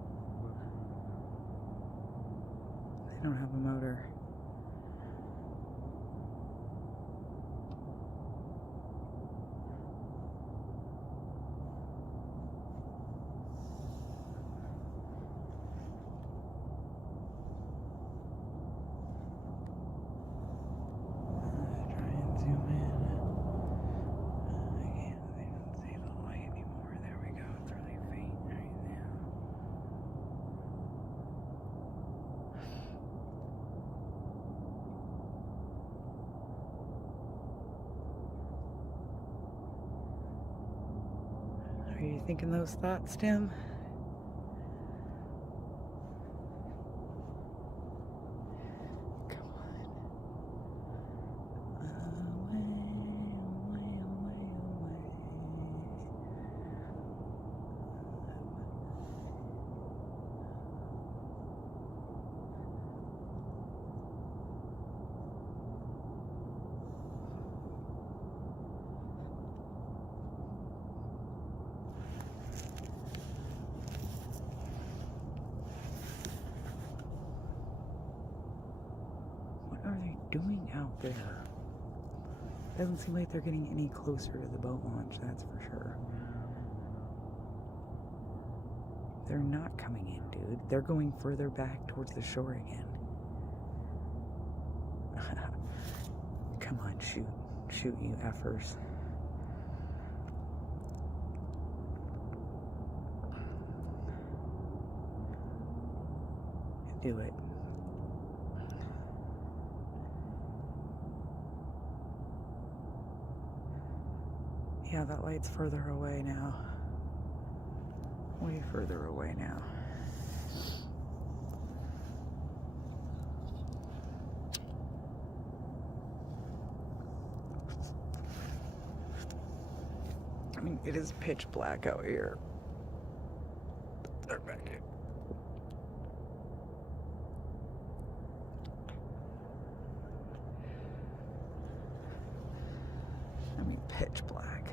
They don't have a motor. Try and zoom in. I can't even see the light anymore. There we go. It's really faint right now. Are you thinking those thoughts, Tim? Come on. Away, away, away, away. What are they doing out there? Doesn't seem like they're getting any closer to the boat launch, that's for sure. They're not coming in, dude. They're going further back towards the shore again. Come on, shoot. Shoot, you effers. Do it. Yeah, that light's further away now. Way further away now. I mean, it is pitch black out here. They're back in. I mean, pitch black.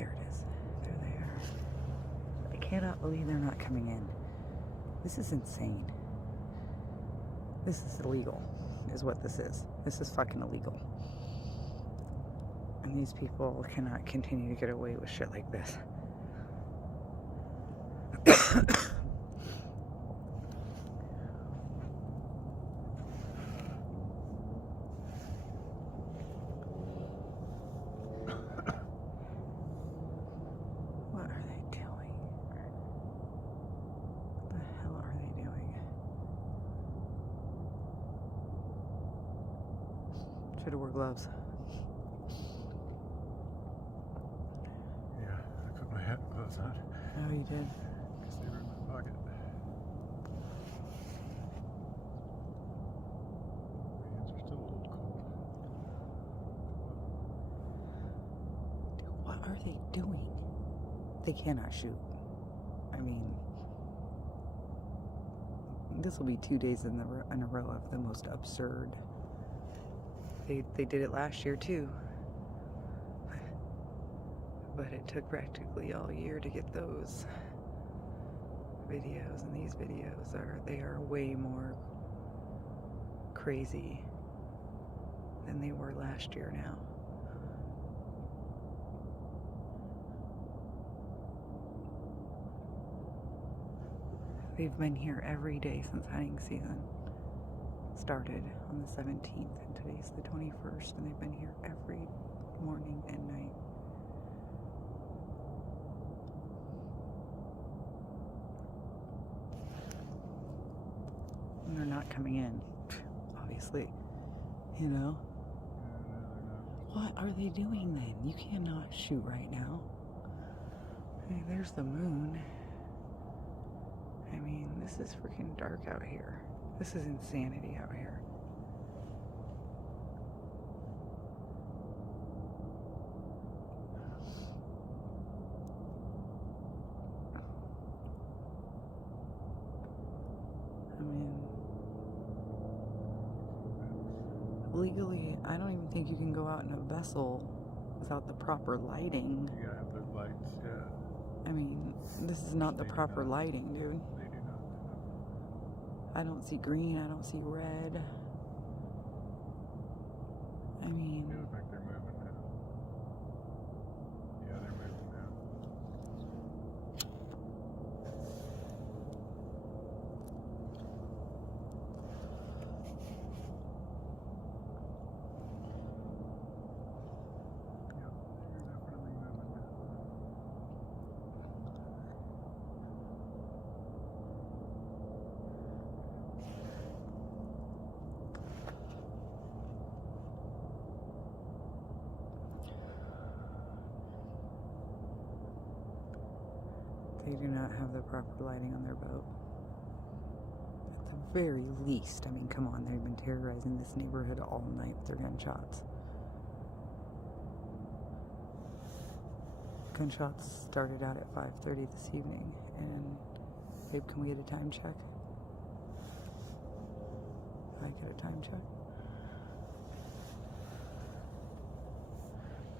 There it is. There they are. I cannot believe they're not coming in. This is insane. This is illegal, is what this is. This is fucking illegal. And these people cannot continue to get away with shit like this. What are they doing? What the hell are they doing? Should have wore gloves. Yeah, I put my hat and gloves on Oh, you did? because they were in my pocket. My hands are still a little cold. Dude, what are they doing? They cannot shoot. I mean, this will be 2 days in a row of the most absurd. They did it last year too. But it took practically all year to get those videos, and these videos are way more crazy than they were last year now. They've been here every day since hunting season started on the 17th, and today's the 21st, and they've been here every morning and night. And they're not coming in, obviously, you know. What are they doing then? You cannot shoot right now. Hey, there's the moon. I mean, this is freaking dark out here. This is insanity out here. I mean, legally, I don't even think you can go out in a vessel without the proper lighting. You gotta have the lights, yeah. I mean, this is not the proper lighting, dude. They do not. I don't see green, I don't see red. I mean, They look like they're moving now. Yeah, they're moving now. Yep, they're definitely moving now. they do not have the proper lighting on their boat. At the very least, I mean, come on, they've been terrorizing this neighborhood all night with their gunshots. Gunshots started out at 5:30 this evening, and babe, can we get a time check? Can I get a time check?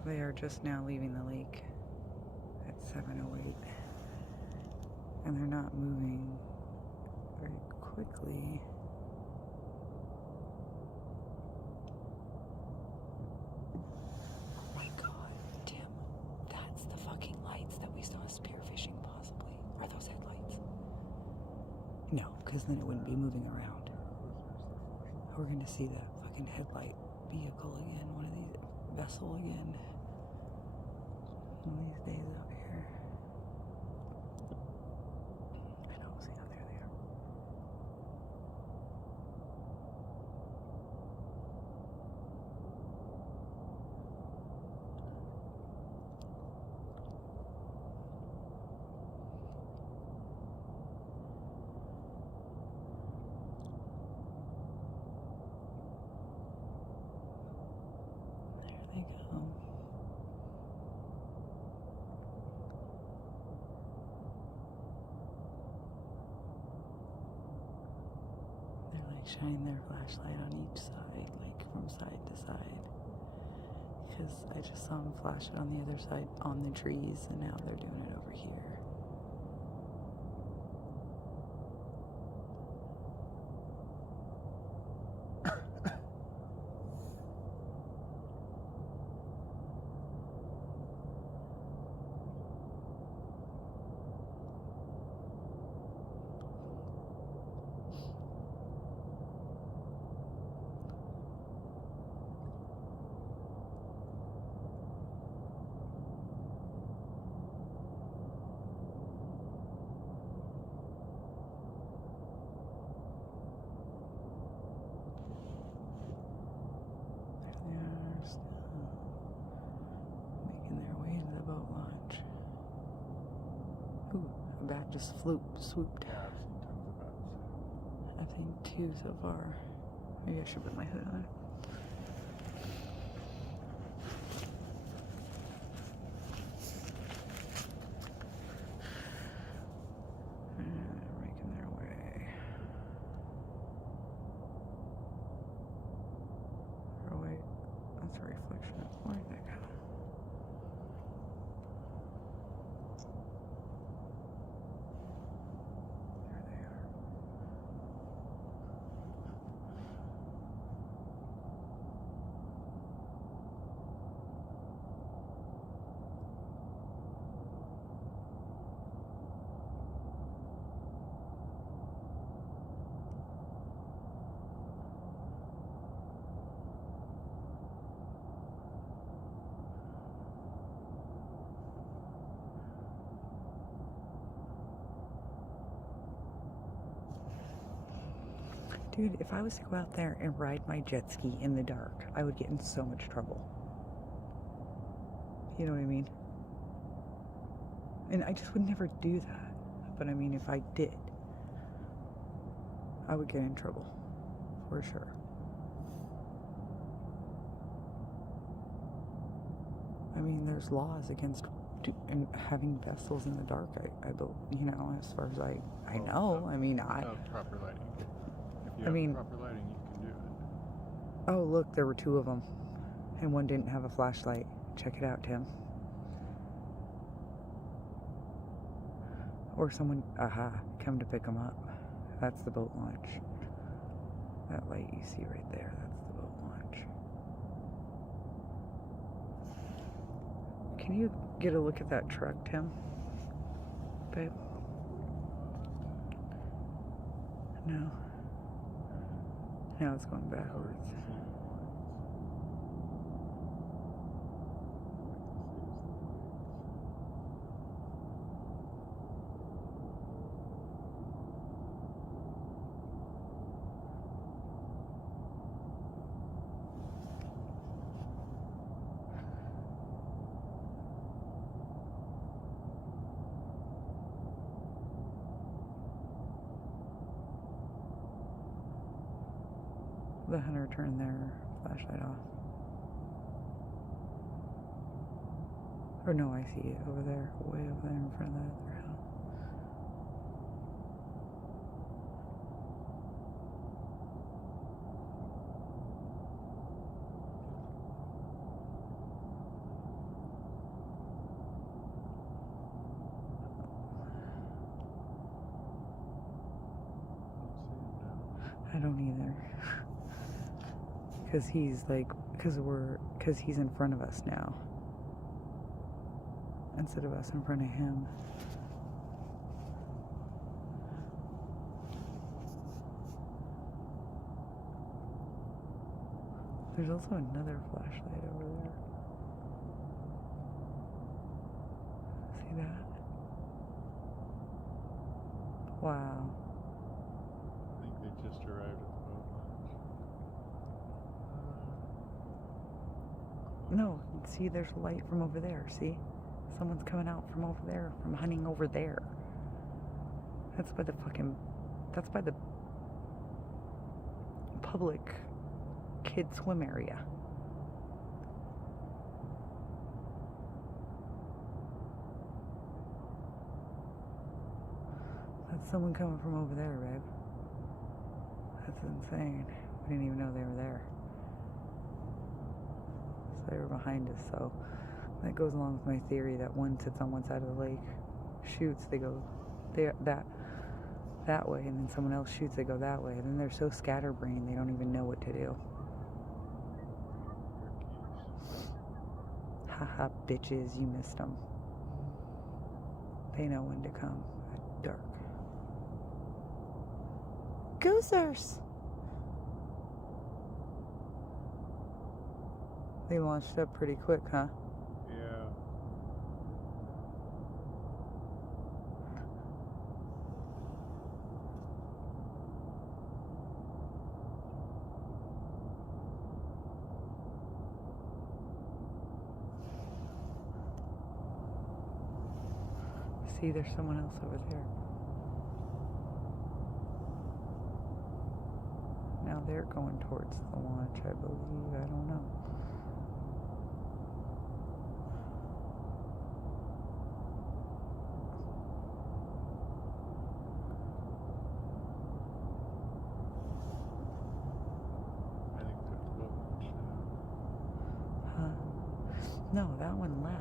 They are just now leaving the lake at 7:08, and they're not moving very quickly. Oh my God, Tim, that's the fucking lights that we saw spearfishing possibly. Are those headlights? No, because then it wouldn't be moving around. We're gonna see that fucking headlight vehicle again, one of these, vessel again, one of these days out here. I don't see how there they are. There they go. They're like shining their flashlight on each side, like from side to side. Because I just saw them flash it on the other side on the trees, and now they're doing it over here. They're still making their way into the boat launch. Ooh, a bat just swooped. Yeah, I've seen tons of bats. I've seen 2 so far. Maybe I should put my hood on. And they're making their way. Oh wait, that's a reflection. Where did that go? There they are. Dude, if I was to go out there and ride my jet ski in the dark, I would get in so much trouble. You know what I mean? And I just would never do that. But I mean, if I did, I would get in trouble. For sure. I mean, there's laws against having vessels in the dark. You know, as far as I know. I mean, proper lighting. If you I have mean- proper lighting, you can do it. Oh, look, there were 2 of them. And one didn't have a flashlight. Check it out, Tim. Or someone, come to pick them up. That's the boat launch. That light you see right there, that's the boat launch. Can you get a look at that truck, Tim? Babe? No. Now it's going backwards. The hunter turned their flashlight off. Or no, I see it over there, way over there in front of that other house. I don't either. Because he's in front of us now. Instead of us in front of him. There's also another flashlight over there. See that? Wow. I think they just arrived at the boat launch. No, see, there's a light from over there, see? Someone's coming out from over there, from hunting over there. That's by the public kid swim area. That's someone coming from over there, babe. That's insane. We didn't even know they were there. They were behind us, so that goes along with my theory that one sits on one side of the lake, shoots, they go that way, and then someone else shoots, they go that way. And then they're so scatterbrained they don't even know what to do. Haha, bitches, you missed them. They know when to come at dark. Goosers! They launched up pretty quick, huh? Yeah. See, there's someone else over there. Now they're going towards the launch, I believe. I don't know. I think that's what. No, that one left.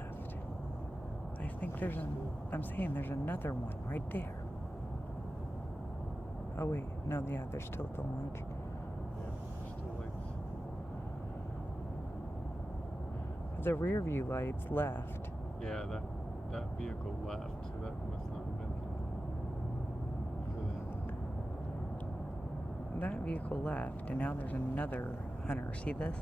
I think there's I'm saying there's another one right there. Oh wait, no, yeah, they're still at the launch. Yeah, still lights. The rear view lights left. Yeah, that vehicle left, so that must not have been for them. That vehicle left, and now there's another hunter. See this?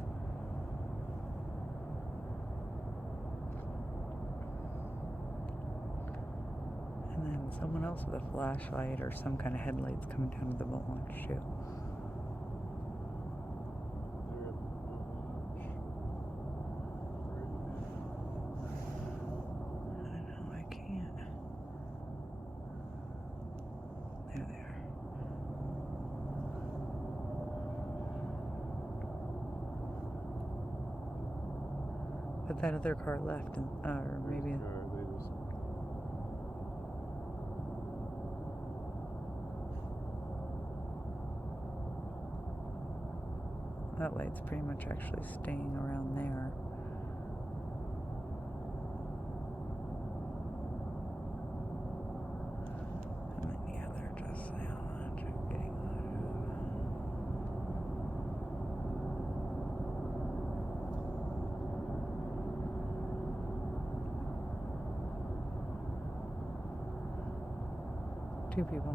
And then someone else with a flashlight or some kind of headlights coming down to the boat launch too. I know, I can't. There they are. But that other car left, and, or maybe. Or they just That light's pretty much actually staying around there. And then, yeah, they're just now getting loaded. Two people.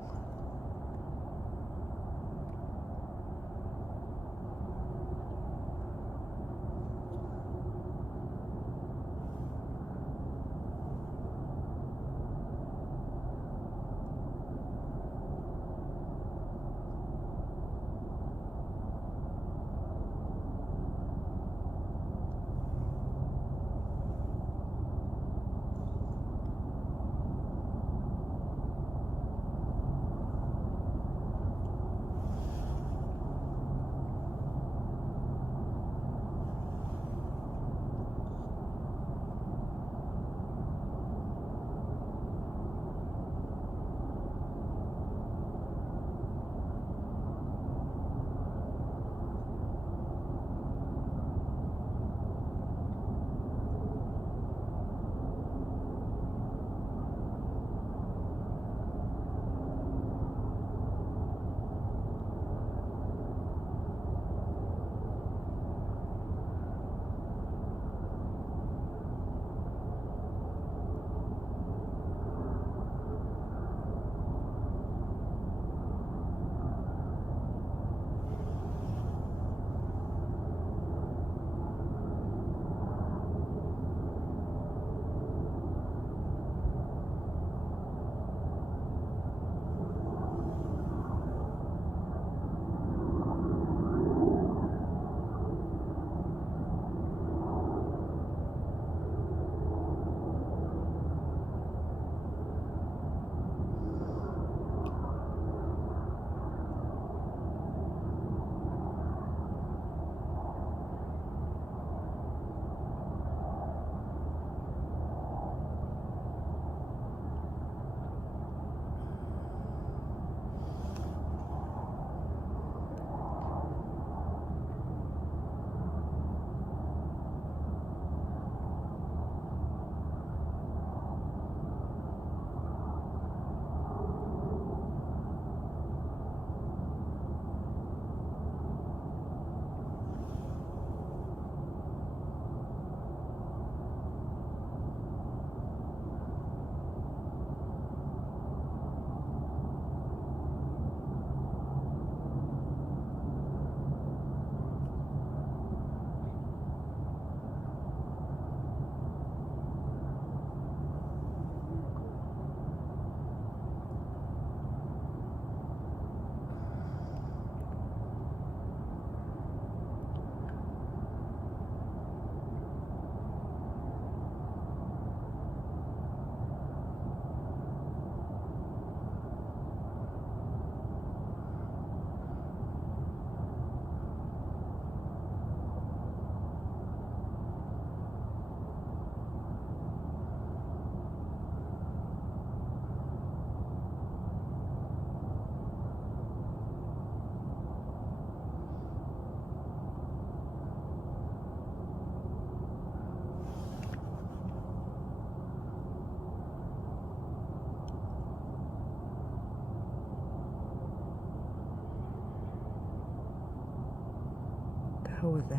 hell was that?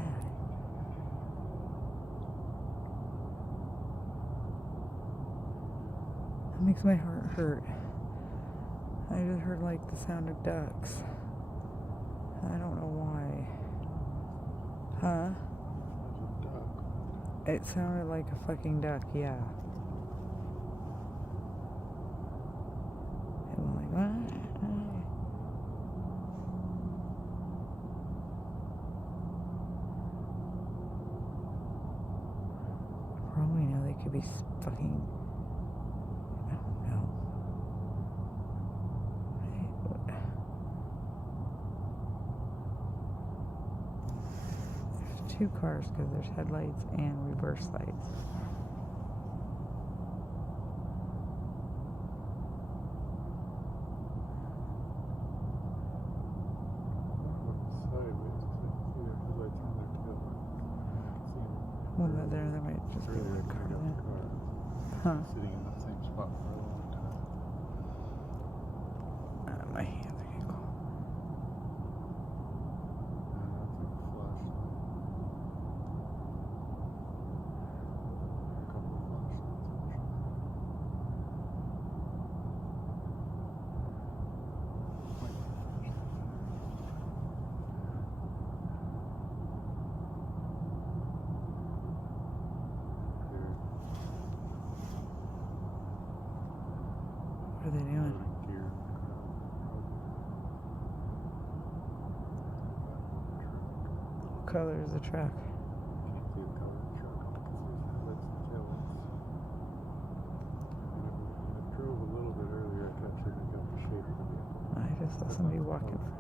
That makes my heart hurt. I just heard like the sound of ducks. I don't know why. Huh? It sounded like a fucking duck, yeah. It went like, what? For all we know, they could be fucking, I don't know. There's two cars because there's headlights and reverse lights. Well, there might just be a car there. Huh. Sitting in that same spot for a long time. My hands are getting cold. What are they doing? What color is the truck? I just saw somebody walk in front of it.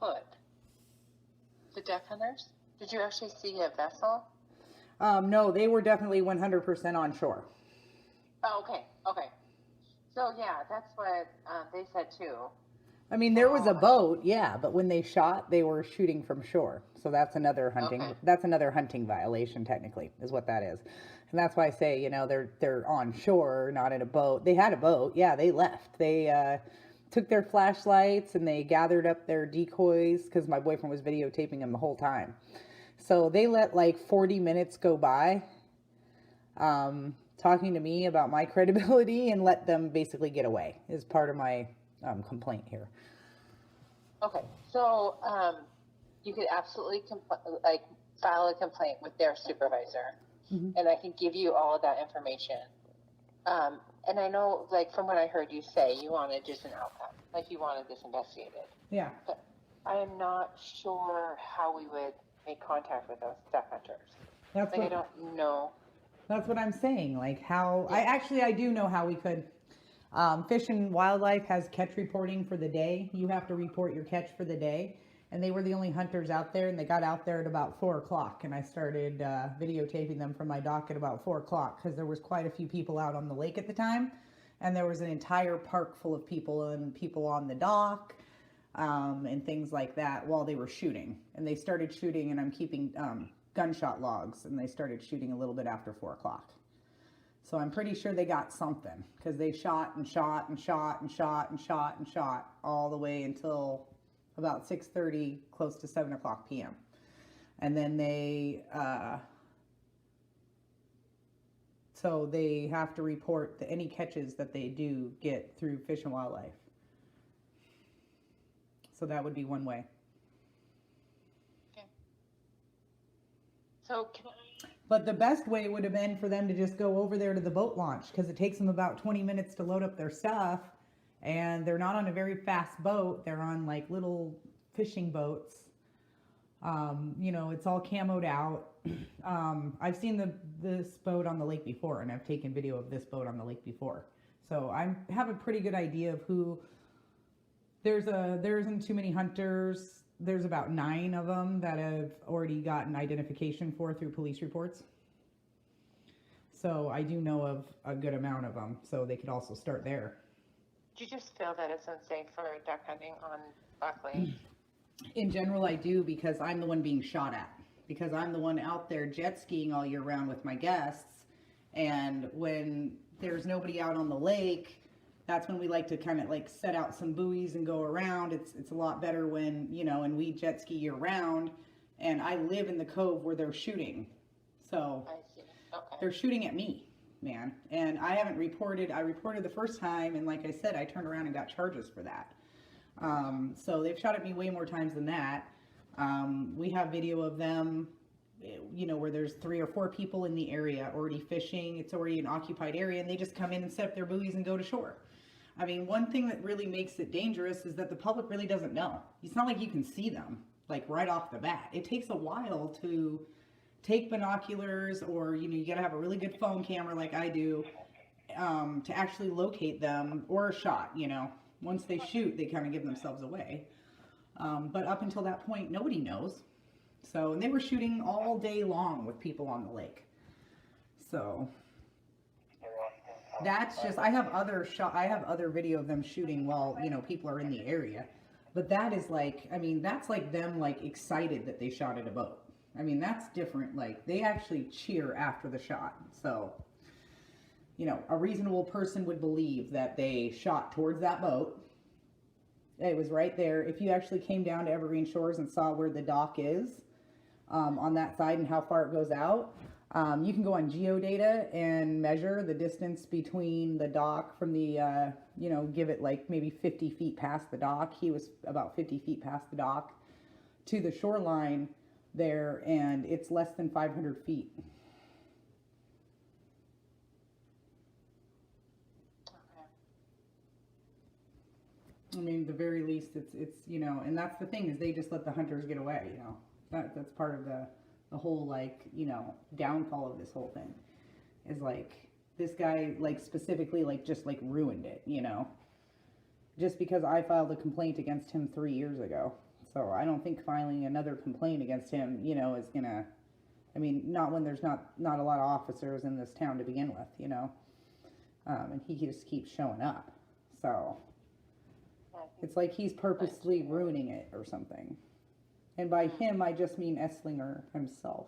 Foot. The duck hunters? Did you actually see a vessel? No, they were definitely 100% on shore. Oh, okay, okay. So yeah, that's what they said too. I mean, there was a boat, yeah, but when they shot, they were shooting from shore. So that's another hunting. Okay. That's another hunting violation, technically, is what that is. And that's why I say, you know, they're on shore, not in a boat. They had a boat, yeah. They left. They took their flashlights and they gathered up their decoys because my boyfriend was videotaping them the whole time. So they let like 40 minutes go by, talking to me about my credibility, and let them basically get away. Is part of my complaint here. Okay, so you could absolutely file a complaint with their supervisor, and I can give you all of that information. And I know, like, from what I heard you say, you wanted just an outcome, like you wanted this investigated. Yeah. But I am not sure how we would make contact with those duck hunters. That's like, what, I don't know. That's what I'm saying. Like how, I do know how we could. Fish and Wildlife has catch reporting for the day. You have to report your catch for the day. And they were the only hunters out there, and they got out there at about 4 o'clock. And I started videotaping them from my dock at about 4 o'clock because there was quite a few people out on the lake at the time. And there was an entire park full of people and people on the dock and things like that while they were shooting. And they started shooting, and I'm keeping gunshot logs, and they started shooting a little bit after 4 o'clock. So I'm pretty sure they got something, because they shot and shot and shot and shot and shot and shot all the way until about 6:30, close to 7 o'clock p.m. And then so they have to report any catches that they do get through Fish and Wildlife. So that would be one way. Okay. So But the best way would have been for them to just go over there to the boat launch, because it takes them about 20 minutes to load up their stuff, and they're not on a very fast boat. They're on like little fishing boats. You know, it's all camoed out. I've seen this boat on the lake before, and I've taken video of this boat on the lake before. So I have a pretty good idea of who. There isn't too many hunters. There's about 9 of them that have already gotten identification for through police reports. So I do know of a good amount of them, so they could also start there. do you just feel that it's unsafe for duck hunting on Black Lake? In general, I do, because I'm the one being shot at. Because I'm the one out there jet skiing all year round with my guests. And when there's nobody out on the lake, that's when we like to kind of like set out some buoys and go around. It's a lot better when, you know, and we jet ski year round. And I live in the cove where they're shooting. So I see. Okay. they're shooting at me, man. And I haven't reported. I reported the first time, and like I said, I turned around and got charges for that. So they've shot at me way more times than that. We have video of them, you know, where there's 3 or 4 people in the area already fishing. It's already an occupied area, and they just come in and set up their buoys and go to shore. I mean, one thing that really makes it dangerous is that the public really doesn't know. It's not like you can see them, like, right off the bat. It takes a while to take binoculars, or, you know, you gotta have a really good phone camera like I do, to actually locate them, or a shot, you know. Once they shoot, they kind of give themselves away. But up until that point, nobody knows. So, and they were shooting all day long with people on the lake. So that's just, I have other video of them shooting while, you know, people are in the area. But that is like, I mean, that's like them like excited that they shot at a boat. I mean, that's different. Like, they actually cheer after the shot. So, you know, a reasonable person would believe that they shot towards that boat. It was right there. If you actually came down to Evergreen Shores and saw where the dock is, on that side and how far it goes out, you can go on geodata and measure the distance between the dock from the, you know, give it like maybe 50 feet past the dock. He was about 50 feet past the dock to the shoreline there, and it's less than 500 feet. I mean, the very least, it's you know, and that's the thing, is they just let the hunters get away, you know. That's part of the whole, like, you know, downfall of this whole thing. Is like, this guy, like, specifically, like, just, like, ruined it, you know. Just because I filed a complaint against him 3 years ago. So I don't think filing another complaint against him, you know, is gonna, I mean, not when there's not a lot of officers in this town to begin with, you know. And he just keeps showing up. So it's like he's purposely ruining it or something. And by him, I just mean Esslinger himself.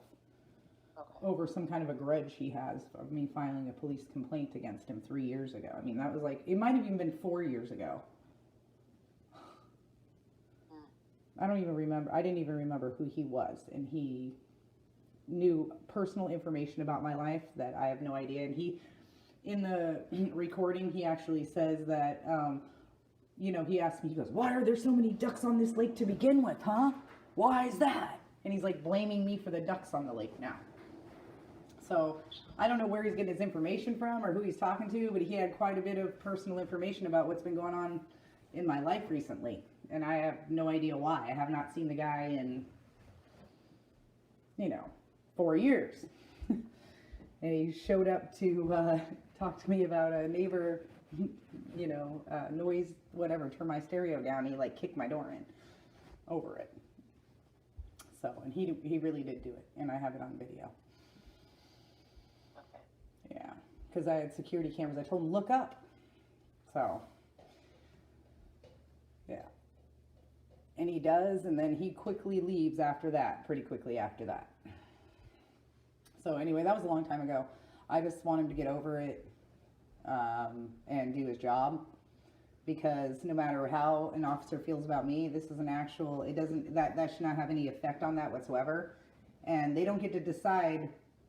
Okay. Over some kind of a grudge he has of me filing a police complaint against him 3 years ago. I mean, that was like, it might have even been 4 years ago. I don't even remember. I didn't even remember who he was. And he knew personal information about my life that I have no idea. And he, in the recording, he actually says that, you know, he asked me, he goes, "Why are there so many ducks on this lake to begin with, huh? Why is that?" And he's like blaming me for the ducks on the lake now. So I don't know where he's getting his information from or who he's talking to, but he had quite a bit of personal information about what's been going on in my life recently. And I have no idea why. I have not seen the guy in, you know, 4 years. And he showed up to talk to me about a neighbor, you know, noise, whatever, turn my stereo down. He like kicked my door in over it. So, and he really did do it, and I have it on video. Okay. Yeah, because I had security cameras. I told him, look up. So, yeah. And he does, and then he quickly leaves after that, pretty quickly after that. So anyway, that was a long time ago. I just want him to get over it and do his job, because no matter how an officer feels about me, this is an actual, it doesn't, that should not have any effect on that whatsoever. And they don't get to decide,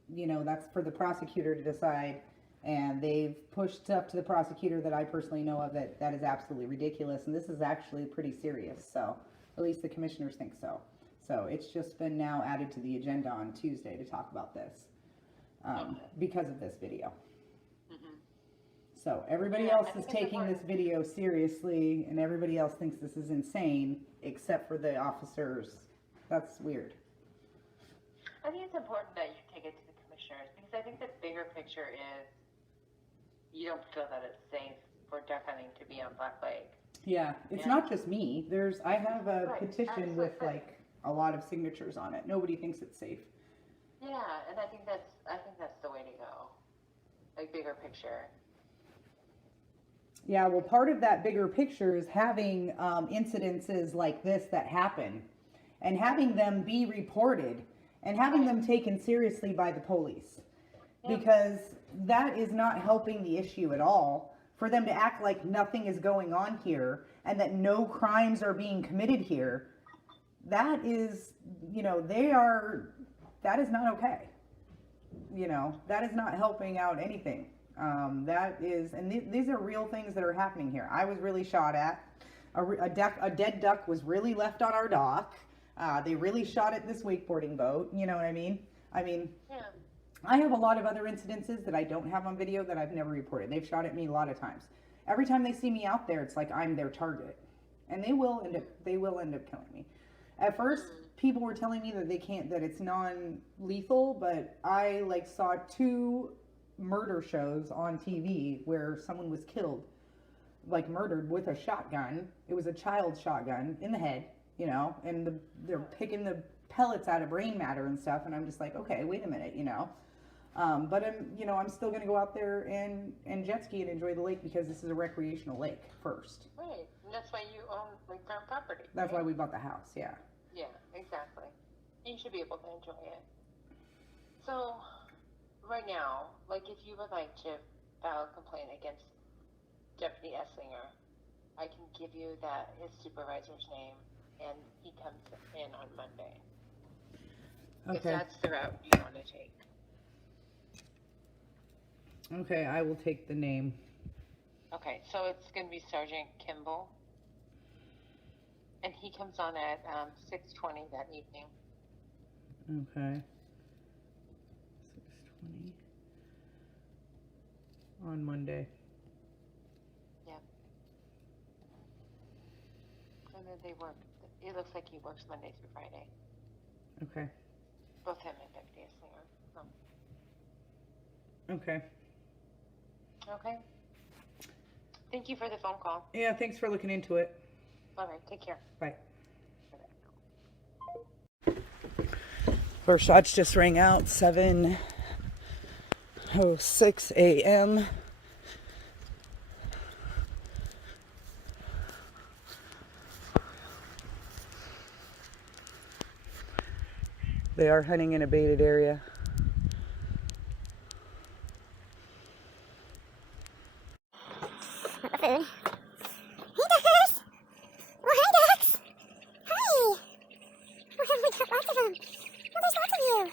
you know, that's for the prosecutor to decide. And they've pushed stuff to the prosecutor that I personally know of that is absolutely ridiculous. And this is actually pretty serious. So at least the commissioners think so. So it's just been now added to the agenda on Tuesday to talk about this because of this video. So everybody else is taking this video seriously, and everybody else thinks this is insane, except for the officers. That's weird. I think it's important that you take it to the commissioners, because I think the bigger picture is you don't feel that it's safe for duck hunting to be on Black Lake. Yeah, it's not just me. I have a petition with like a lot of signatures on it. Nobody thinks it's safe. Yeah, and I think that's the way to go. Like, bigger picture. Yeah, well, part of that bigger picture is having incidences like this that happen, and having them be reported, and having them taken seriously by the police, because that is not helping the issue at all. For them to act like nothing is going on here and that no crimes are being committed here, that is, you know, that is not okay. You know, that is not helping out anything. That is, and these are real things that are happening here. I was really shot at. A dead duck was really left on our dock. They really shot at this wakeboarding boat. You know what I mean? Yeah. I have a lot of other incidences that I don't have on video that I've never reported. They've shot at me a lot of times. Every time they see me out there, it's like I'm their target, and they will end up killing me. At first, people were telling me that that it's non-lethal, but I saw 2 murder shows on TV where someone was killed, murdered with a shotgun. It was a child's shotgun in the head, you know, and they're picking the pellets out of brain matter and stuff, and I'm just like, okay, wait a minute, you know. But I'm still going to go out there and jet ski and enjoy the lake, because this is a recreational lake first. Right, and that's why you own lakefront property. That's why we bought the house, yeah. Yeah, exactly. You should be able to enjoy it. So, right now, if you would like to file a complaint against Deputy Esslinger, I can give you his supervisor's name, and he comes in on Monday. Okay. If that's the route you want to take. Okay, I will take the name. Okay, so it's going to be Sergeant Kimball, and he comes on at 6:20 that evening. Okay. 6:20 on Monday. Yeah. And then they work. It looks like he works Monday through Friday. Okay. Both him and Deputy Esslinger. So. Okay. Okay. Thank you for the phone call. Yeah, thanks for looking into it. All right, take care. Bye. First shots just rang out, 7:06 a.m. They are hunting in a baited area. Food. Hey, duckers! Oh, hi, ducks! Hi! Oh, we got lots of them. Oh, there's lots of you.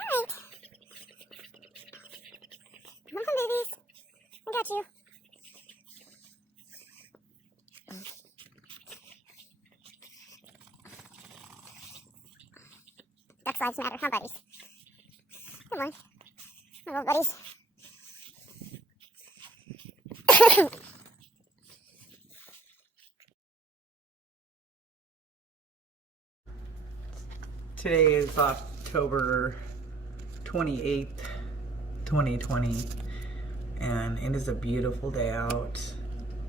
All right. Come on, babies. I got you. Ducks lives matter, huh, buddies? Come on. My little buddies. Today is October 28th, 2020, and it is a beautiful day out,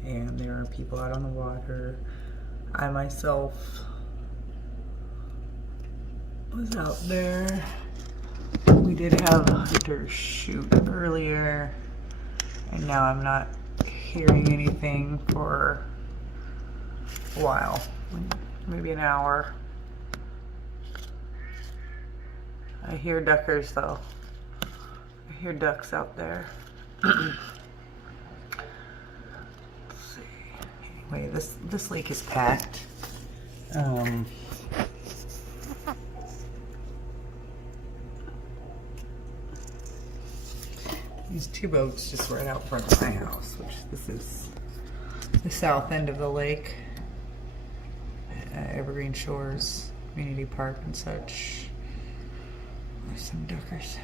and there are people out on the water. I myself was out there. We did have a hunter shoot earlier, and now I'm not hearing anything for a while, maybe an hour. I hear duckers though. I hear ducks out there. Let's see. Anyway, this lake is packed. These two boats just right out front of my house, which this is the south end of the lake, Evergreen Shores Community Park and such. There's some duckers.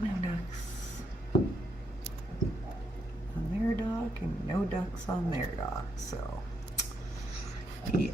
No ducks on their dock and no ducks on their dock, so yeah.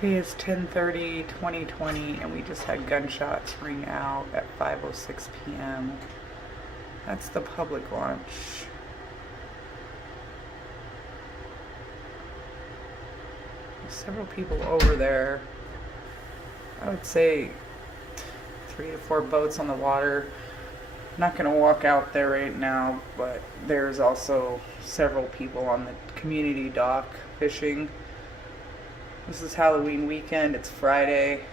Today is 10/30/2020 and we just had gunshots ring out at 5:06 p.m. That's the public launch. There's several people over there. I would say 3 to 4 boats on the water. I'm not going to walk out there right now, but there's also several people on the community dock fishing. This is Halloween weekend. It's Friday.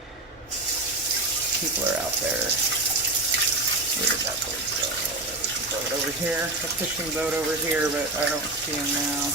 People are out there. Where did that boat go? There was a boat over here. A fishing boat over here, but I don't see him now.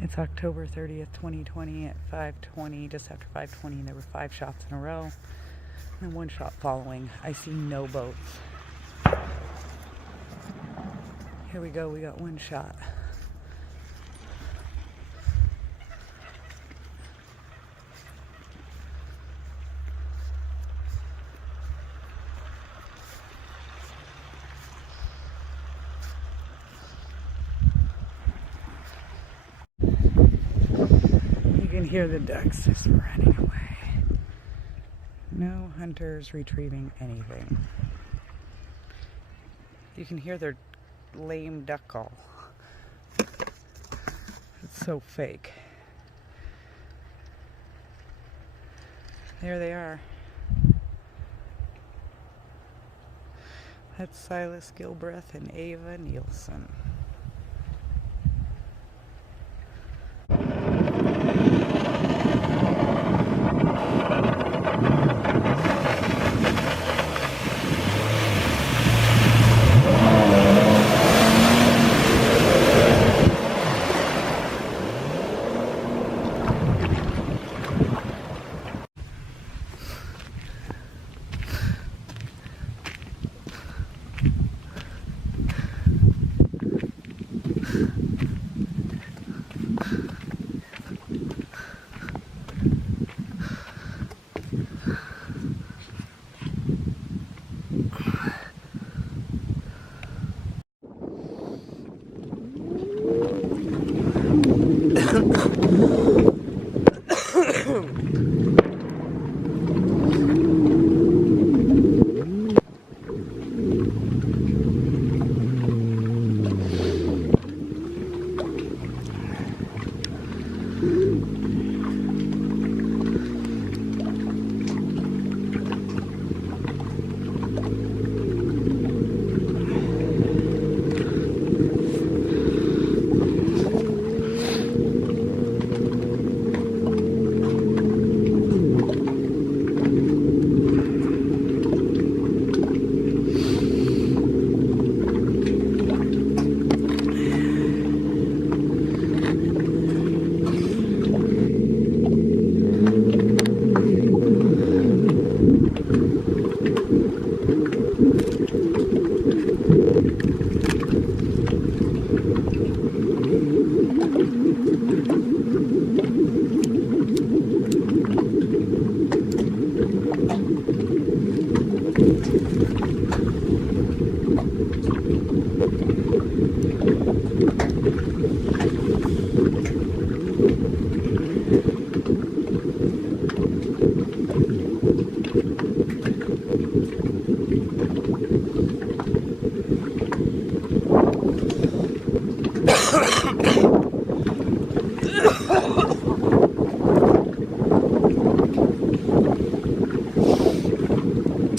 It's October 30th, 2020 at 5:20, just after 5:20. There were 5 shots in a row and 1 shot following. I see no boats. Here we go, we got 1 shot. You can hear the ducks just running away. No hunters retrieving anything. You can hear their lame duck call. It's so fake. There they are. That's Silas Gilbreth and Ava Nielsen.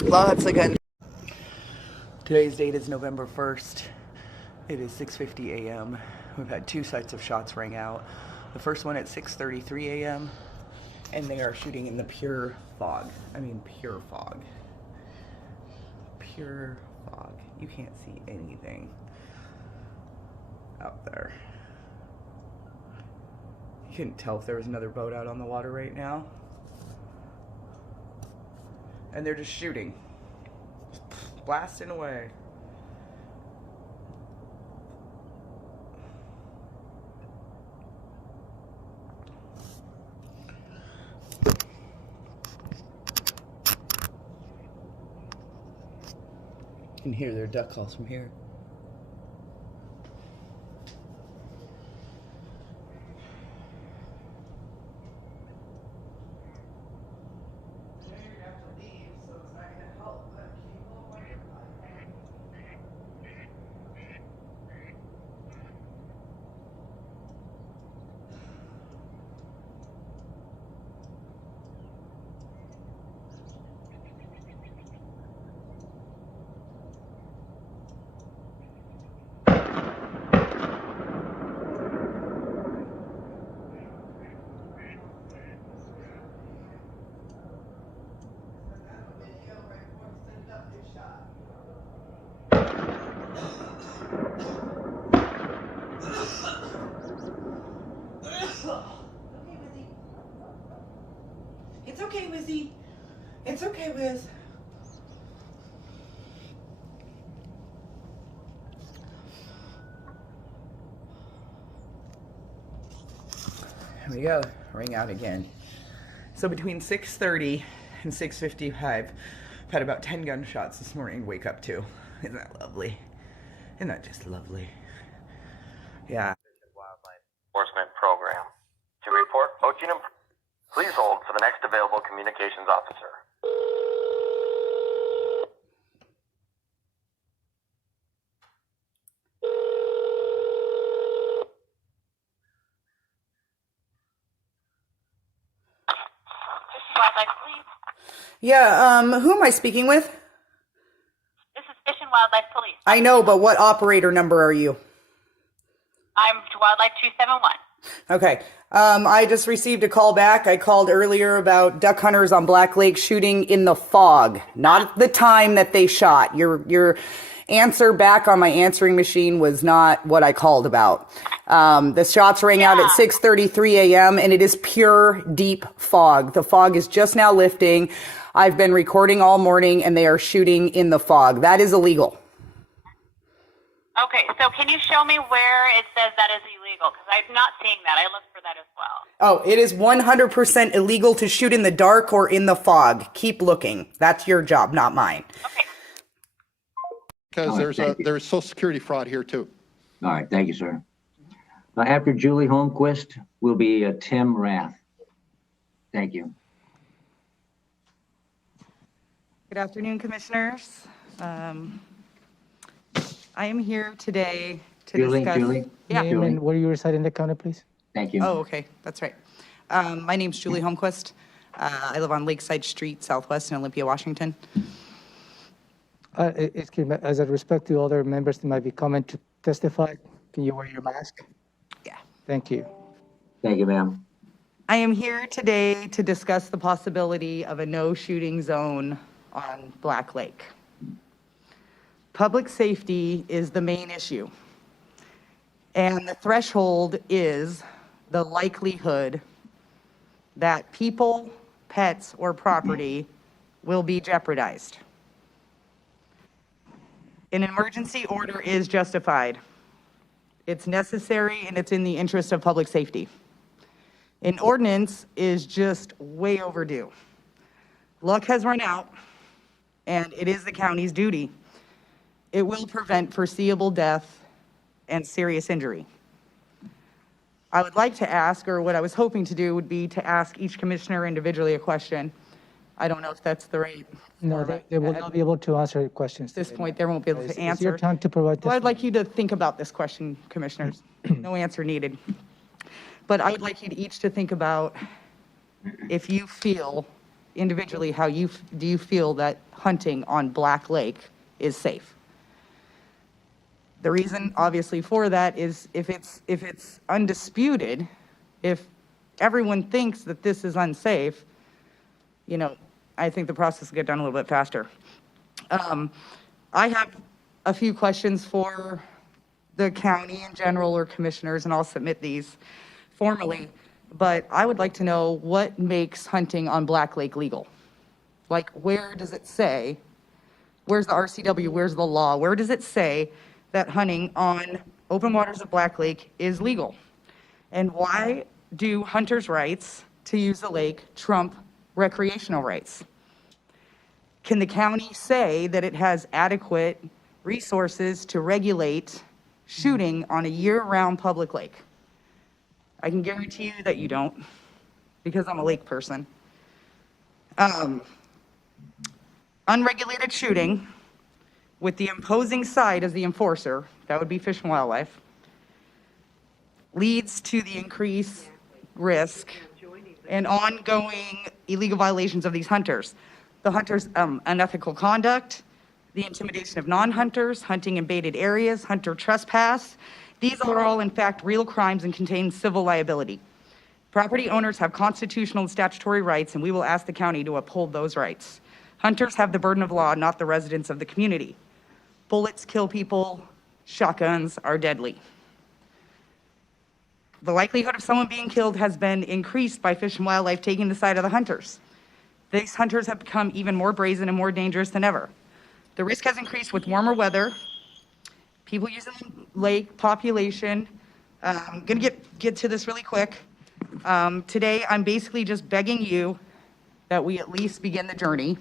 Lots of gun. Today's date is November 1st. It is 6:50 a.m. We've had 2 sites of shots ring out. The first one at 6:33 a.m. and they are shooting in the pure fog. I mean pure fog. Pure fog. You can't see anything out there. You couldn't tell if there was another boat out on the water right now. And they're just shooting. Just blasting away. You can hear their duck calls from here. It's okay, Wizzy. It's okay, Wiz. Here we go. Ring out again. So between 6:30 and 6:55, I've had about 10 gunshots this morning to wake up to. Isn't that lovely? Isn't that just lovely? Yeah. Wildlife Enforcement Program. To report poaching, please hold for the next available communications officer. Wildlife Police. Yeah, who am I speaking with? This is Fish and Wildlife Police. I know, but what operator number are you? I'm Wildlife 271. Okay. I just received a call back. I called earlier about duck hunters on Black Lake shooting in the fog, not the time that they shot. Your answer back on my answering machine was not what I called about. The shots rang out at 6:33 a.m. and it is pure deep fog. The fog is just now lifting. I've been recording all morning and they are shooting in the fog. That is illegal. Okay, so can you show me where it says that is illegal? Because I'm not seeing that. I looked for that as well. Oh, it is 100% illegal to shoot in the dark or in the fog. Keep looking. That's your job, not mine. Okay. Because there's Social Security fraud here too. All right, thank you, sir. After Julie Holmquist, will be Tim Rath. Thank you. Good afternoon, Commissioners. I am here today to discuss. Julie? Yeah. Name and where you reside in the county, please? Thank you. Oh, okay, that's right. My name's Julie Holmquist. I live on Lakeside Street, Southwest in Olympia, Washington. Excuse me, as a respect to other members that might be coming to testify, can you wear your mask? Yeah. Thank you. Thank you, ma'am. I am here today to discuss the possibility of a no shooting zone on Black Lake. Public safety is the main issue. And the threshold is the likelihood that people, pets, or property will be jeopardized. An emergency order is justified. It's necessary and it's in the interest of public safety. An ordinance is just way overdue. Luck has run out, and it is the county's duty. It will prevent foreseeable death and serious injury. I would like to ask, or what I was hoping to do would be to ask each commissioner individually a question. I don't know if that's the right. No, they will not be able to answer your questions. At this today, point, they won't be able ma'am. to It's your answer. time to provide Well, I'd testimony. like you to think about this question, commissioners. No answer needed. But I would like you to each to think about if you feel individually, do you feel that hunting on Black Lake is safe? The reason obviously for that is if it's undisputed, if everyone thinks that this is unsafe, you know, I think the process will get done a little bit faster. I have a few questions for the county in general or commissioners, and I'll submit these formally, but I would like to know what makes hunting on Black Lake legal? Like, where does it say, where's the RCW, where's the law, where does it say that hunting on open waters of Black Lake is legal? And why do hunters' rights to use the lake trump recreational rights? Can the county say that it has adequate resources to regulate shooting on a year-round public lake? I can guarantee you that you don't, because I'm a lake person. Unregulated shooting with the imposing side as the enforcer, that would be Fish and Wildlife, leads to the increased risk and ongoing illegal violations of these hunters. The hunters' unethical conduct, the intimidation of non-hunters, hunting in baited areas, hunter trespass. These are all, in fact, real crimes and contain civil liability. Property owners have constitutional and statutory rights, and we will ask the county to uphold those rights. Hunters have the burden of law, not the residents of the community. Bullets kill people, shotguns are deadly. The likelihood of someone being killed has been increased by Fish and Wildlife taking the side of the hunters. These hunters have become even more brazen and more dangerous than ever. The risk has increased with warmer weather, people using the lake, population. I'm gonna get to this really quick. Today, I'm basically just begging you that we at least begin the journey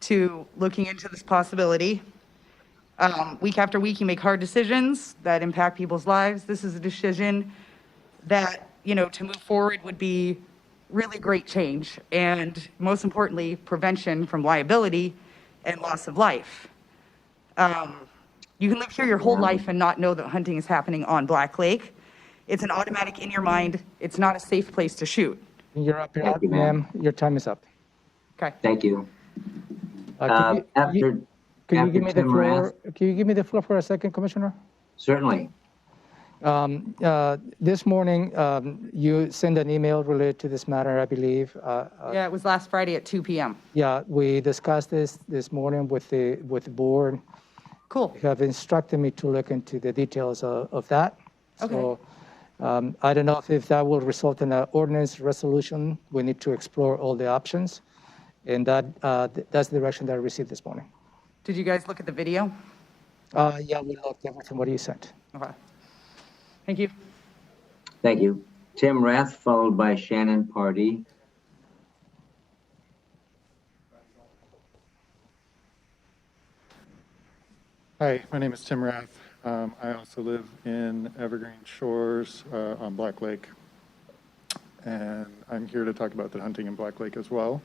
to looking into this possibility. Week after week, you make hard decisions that impact people's lives. This is a decision that, you know, to move forward would be really great change, and most importantly, prevention from liability and loss of life. You can live here your whole life and not know that hunting is happening on Black Lake. It's an automatic in your mind. It's not a safe place to shoot. You're up, Thank you, ma'am. Your time is up. Okay. Thank you. Can you give me the Tim floor? Can you give me the floor for a second, Commissioner? Certainly. This morning, you sent an email related to this matter, I believe. Yeah, it was last Friday at 2 p.m. Yeah, we discussed this morning with the board. Cool. You have instructed me to look into the details of that. Okay. So I don't know if that will result in an ordinance resolution. We need to explore all the options. And that's the direction that I received this morning. Did you guys look at the video? Yeah, we looked at everything what you sent. Okay. Thank you. Thank you. Tim Rath, followed by Shannon Pardee. Hi, my name is Tim Rath. I also live in Evergreen Shores on Black Lake. And I'm here to talk about the hunting in Black Lake as well.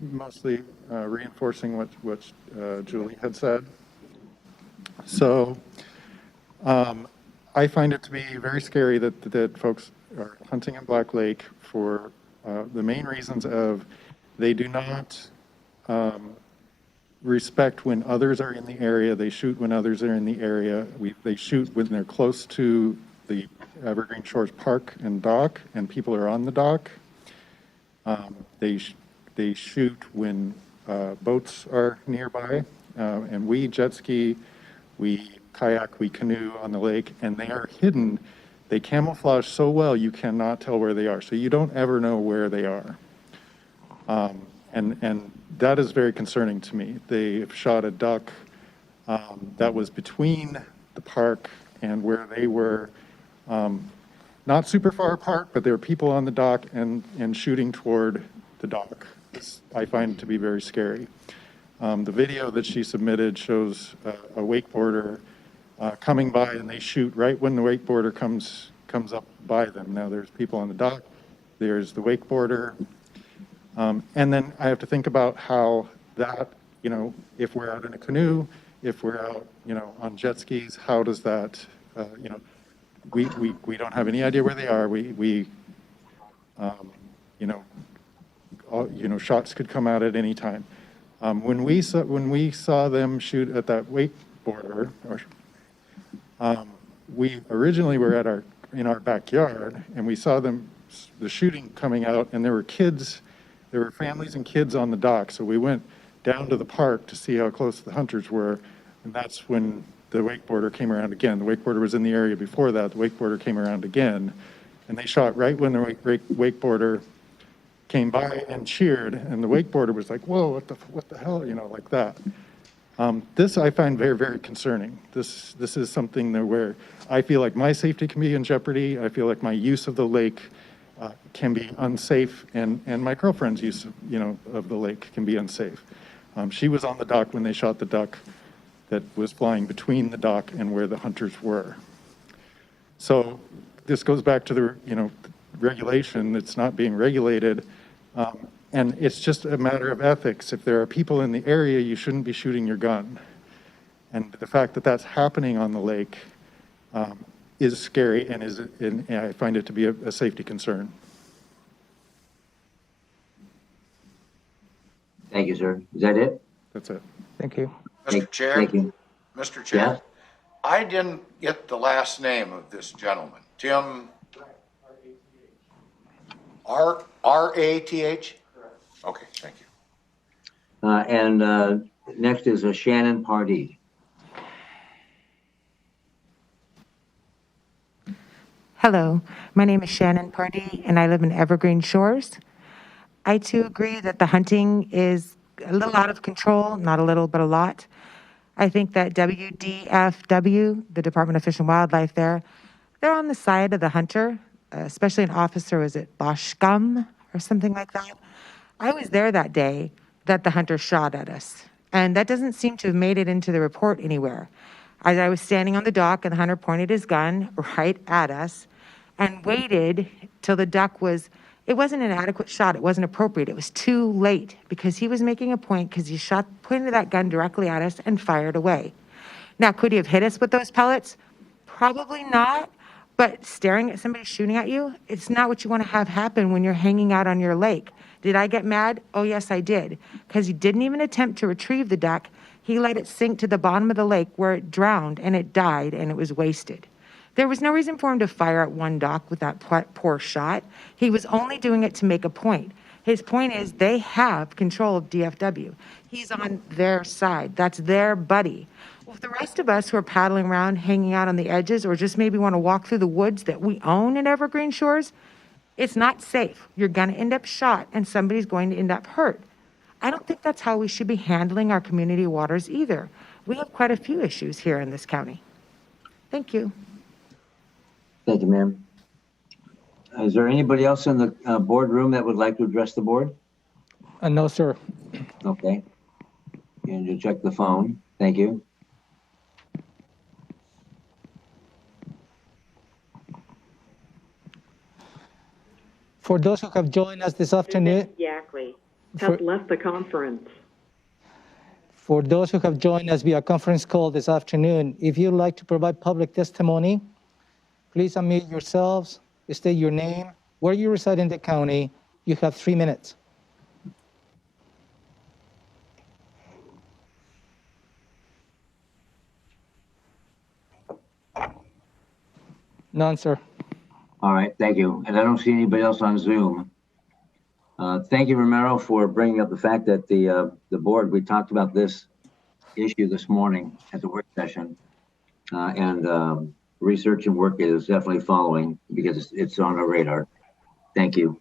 Mostly reinforcing what Julie had said. So I find it to be very scary that folks are hunting in Black Lake for the main reasons of they do not respect when others are in the area. They shoot when others are in the area. They shoot when they're close to the Evergreen Shores Park and dock, and people are on the dock. They shoot when boats are nearby, and we jet ski, we kayak, we canoe on the lake, and they are hidden. They camouflage so well you cannot tell where they are, so you don't ever know where they are. And that is very concerning to me. They shot a duck that was between the park and where they were, not super far apart, but there were people on the dock and shooting toward the dock. I find it to be very scary. The video that she submitted shows a wakeboarder coming by, and they shoot right when the wakeboarder comes up by them. Now there's people on the dock, there's the wakeboarder, and then I have to think about how that, if we're out in a canoe, if we're out, on jet skis, how does that, we don't have any idea where they are. Shots could come out at any time. When we saw them shoot at that wakeboarder, we originally were in our backyard, and we saw the shooting coming out, and there were families and kids on the dock. So we went down to the park to see how close the hunters were, and that's when the wakeboarder came around again. The wakeboarder was in the area before that. The wakeboarder came around again, and they shot right when the wakeboarder came by and cheered, and the wakeboarder was like, whoa, what the hell, like that. This I find very, very concerning. This is something where I feel like my safety can be in jeopardy. I feel like my use of the lake can be unsafe, and my girlfriend's use of the lake can be unsafe. She was on the dock when they shot the duck that was flying between the dock and where the hunters were. So this goes back to the regulation. It's not being regulated, and it's just a matter of ethics. If there are people in the area, you shouldn't be shooting your gun. And the fact that that's happening on the lake is scary, and I find it to be a safety concern. Thank you, sir. Is that it? That's it. Thank you. Mr. Chair? Thank you. Mr. Chair? Yeah? I didn't get the last name of this gentleman. Tim? R-A-T-H? Okay, thank you. And next is Shannon Pardee. Hello, my name is Shannon Pardee, and I live in Evergreen Shores. I too agree that the hunting is a little out of control, not a little, but a lot. I think that WDFW, the Department of Fish and Wildlife they're on the side of the hunter, especially an officer, was it Boschgum or something like that? I was there that day that the hunter shot at us, and that doesn't seem to have made it into the report anywhere. As I was standing on the dock, and the hunter pointed his gun right at us and waited till the duck it wasn't an adequate shot. It wasn't appropriate. It was too late because he was making a point because he pointed that gun directly at us and fired away. Now, could he have hit us with those pellets? Probably not, but staring at somebody shooting at you, it's not what you want to have happen when you're hanging out on your lake. Did I get mad? Oh, yes, I did, because he didn't even attempt to retrieve the duck. He let it sink to the bottom of the lake where it drowned, and it died, and it was wasted. There was no reason for him to fire at one dock with that poor shot. He was only doing it to make a point. His point is they have control of DFW. He's on their side. That's their buddy. Well, if the rest of us who are paddling around, hanging out on the edges, or just maybe want to walk through the woods that we own in Evergreen Shores, it's not safe. You're going to end up shot, and somebody's going to end up hurt. I don't think that's how we should be handling our community waters either. We have quite a few issues here in this county. Thank you. Thank you, ma'am. Is there anybody else in the boardroom that would like to address the board? No, sir. Okay. And you check the phone. Thank you. For those who have joined us this afternoon, Yackley for, has left the conference. for those who have joined us via conference call this afternoon, if you'd like to provide public testimony, please unmute yourselves, state your name, where you reside in the county. You have 3 minutes. None, sir. All right, thank you. And I don't see anybody else on Zoom. Thank you, Romero, for bringing up the fact that the board, we talked about this issue this morning at the work session. Research and work is definitely following because it's on our radar. Thank you.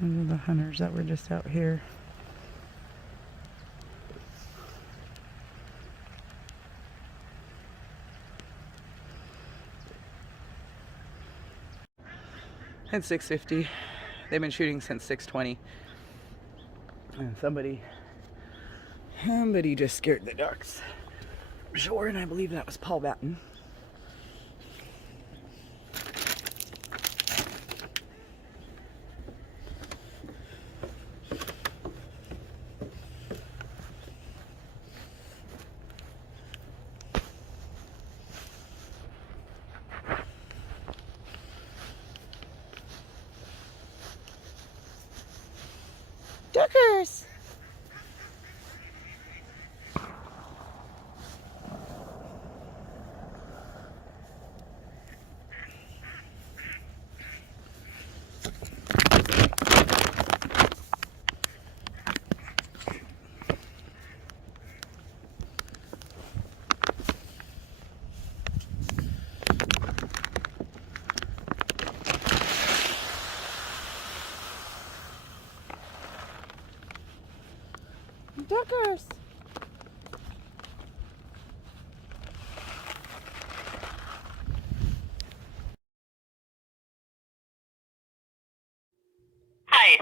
Those are the hunters that were just out here. It's 6:50. They've been shooting since 6:20. And somebody just scared the ducks. Sure, and I believe that was Paul Batten. Duckers! Duckers! Hi.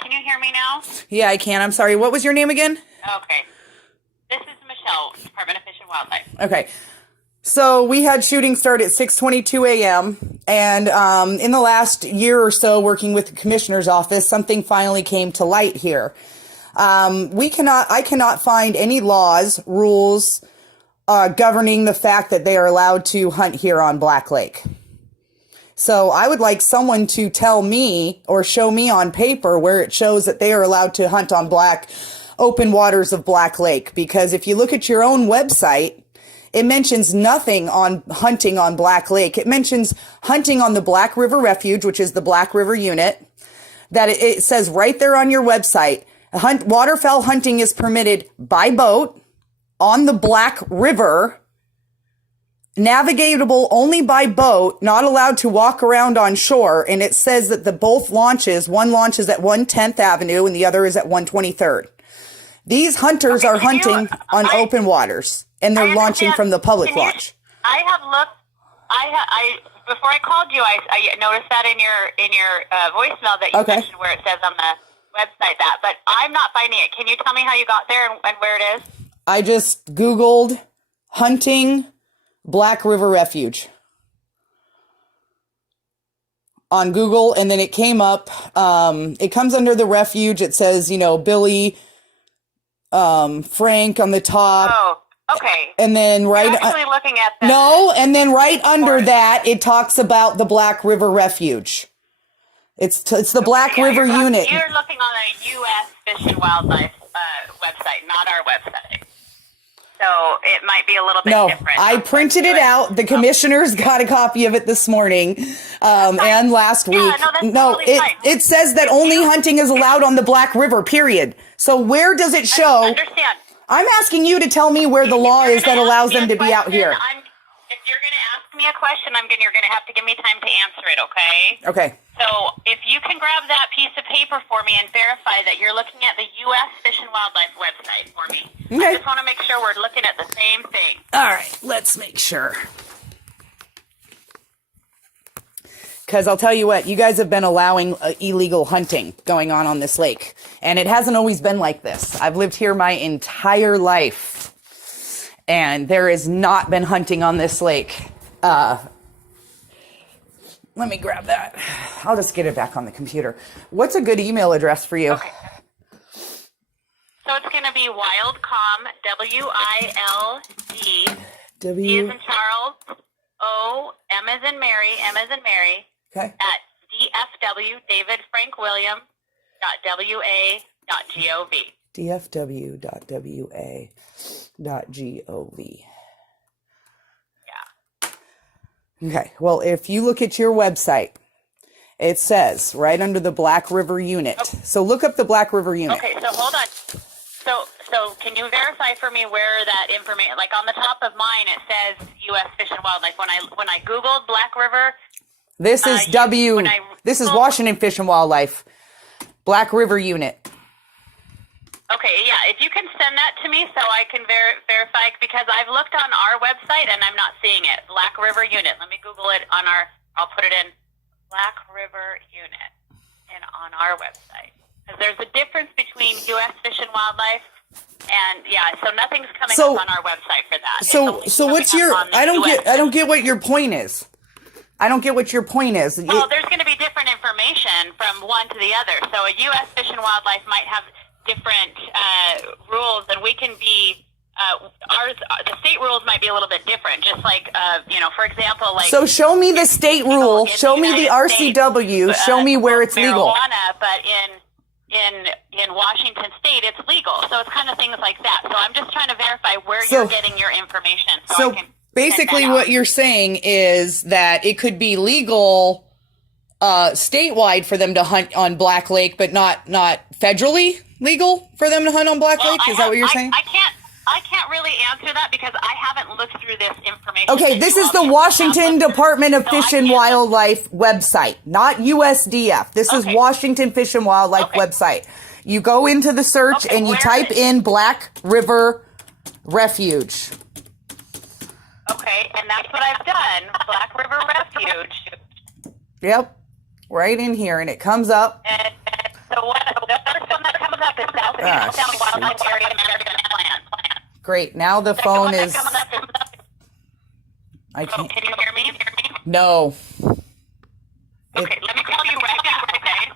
Can you hear me now? Yeah, I can. I'm sorry. What was your name again? Okay. This is Michelle, Department of Fish and Wildlife. Okay. So we had shooting start at 6:22 a.m. And in the last year or so, working with the commissioner's office, something finally came to light here. I cannot find any laws, rules governing the fact that they are allowed to hunt here on Black Lake. So I would like someone to tell me or show me on paper where it shows that they are allowed to hunt on open waters of Black Lake. Because if you look at your own website, it mentions nothing on hunting on Black Lake. It mentions hunting on the Black River Refuge, which is the Black River unit, that it says right there on your website, waterfowl hunting is permitted by boat on the Black River, navigatable only by boat, not allowed to walk around on shore. And it says that both launches, one launches at 110th Avenue and the other is at 123rd. These hunters are hunting on open waters, and they're launching from the public launch. I have looked. Before I called you, I noticed that in your voicemail that you mentioned where it says on the website that, but I'm not finding it. Can you tell me how you got there and where it is? I just Googled hunting Black River Refuge on Google, and then it came up. It comes under the refuge. It says, Billy, Frank on the top. Oh, okay. And then You're actually looking at the and then right under that, it talks about the Black River Refuge. It's the Black River unit. You're looking on a U.S. Fish and Wildlife website, not our website. So it might be a little bit different. I printed it out. The commissioners got a copy of it this morning and last week. It says that only hunting is allowed on the Black River, period. So where does it show? I understand. I'm asking you to tell me where the law is that allows them to be out here. If you're going to ask me a question, you're going to have to give me time to answer it, okay? Okay. So if you can grab that piece of paper for me and verify that you're looking at the U.S. Fish and Wildlife website for me. Okay. I just want to make sure we're looking at the same thing. All right, let's make sure. Because I'll tell you what, you guys have been allowing illegal hunting going on this lake. And it hasn't always been like this. I've lived here my entire life. And there has not been hunting on this lake. Let me grab that. I'll just get it back on the computer. What's a good email address for you? Okay. So it's going to be wildcom, W-I-L-D, D as in Charles, O, M as in Mary, okay, at DFW, David Frank William, .wa.gov. dfw.wa.gov. Okay, well, if you look at your website, it says right under the Black River unit. Okay. So look up the Black River unit. Okay, so hold on. So can you verify for me where that information, like on the top of mine, it says U.S. Fish and Wildlife. When I Googled Black River, This is this is Washington Fish and Wildlife. Black River unit. Okay, yeah, if you can send that to me so I can verify, because I've looked on our website and I'm not seeing it. Black River unit. Let me Google it on I'll put it in Black River unit on our website. Because there's a difference between U.S. Fish and Wildlife and, yeah, so nothing's coming up on our website for that. So what's your, I don't get what your point is. I don't get what your point is. Well, there's going to be different information from one to the other. So a U.S. Fish and Wildlife might have different rules, and we can be the state rules might be a little bit different. Just like for example, like so show me the state rule, show me the RCW, show me where it's legal. Marijuana, but in Washington State, it's legal. So it's kind of things like that. So I'm just trying to verify where you're getting your information. So I can basically, what you're saying is that it could be legal statewide for them to hunt on Black Lake, but not federally legal for them to hunt on Black Lake? Is that what you're saying? I can't really answer that because I haven't looked through this information. Okay, this is the Washington Department of Fish and Wildlife website, not USDF. This is Washington Fish and Wildlife website. You go into the search and you type in Black River Refuge. Okay, and that's what I've done, Black River Refuge. Yep, right in here, and it comes up. And so the first one that comes up is Southeast Wildlife Area Management Plan. Great, now the phone is... I can't... Can you hear me? No. Okay, let me call you right back, okay?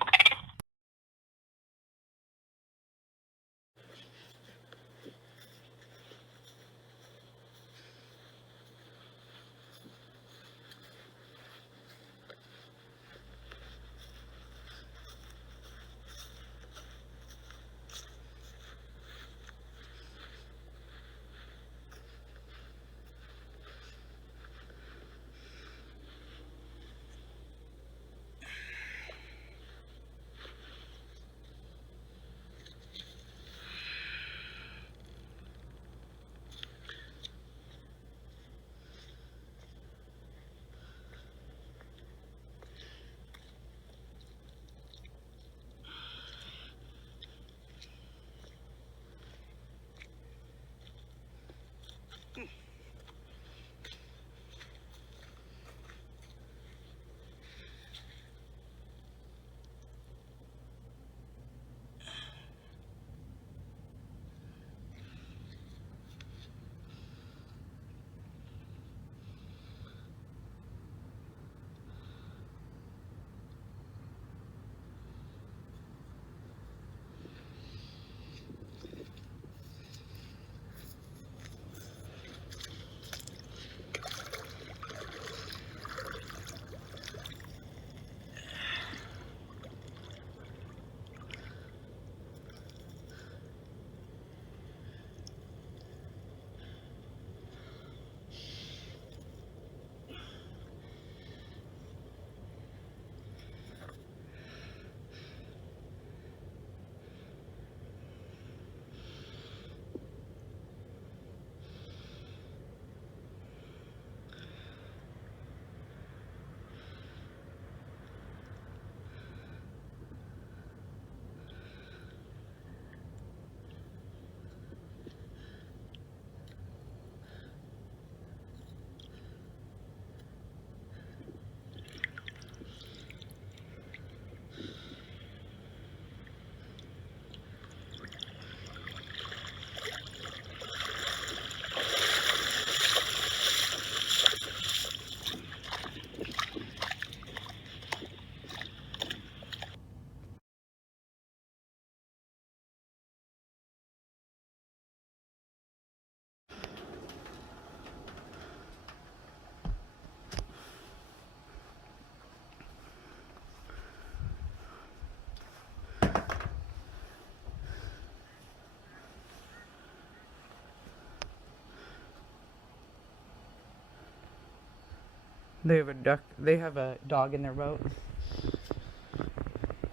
They have a dog in their boat.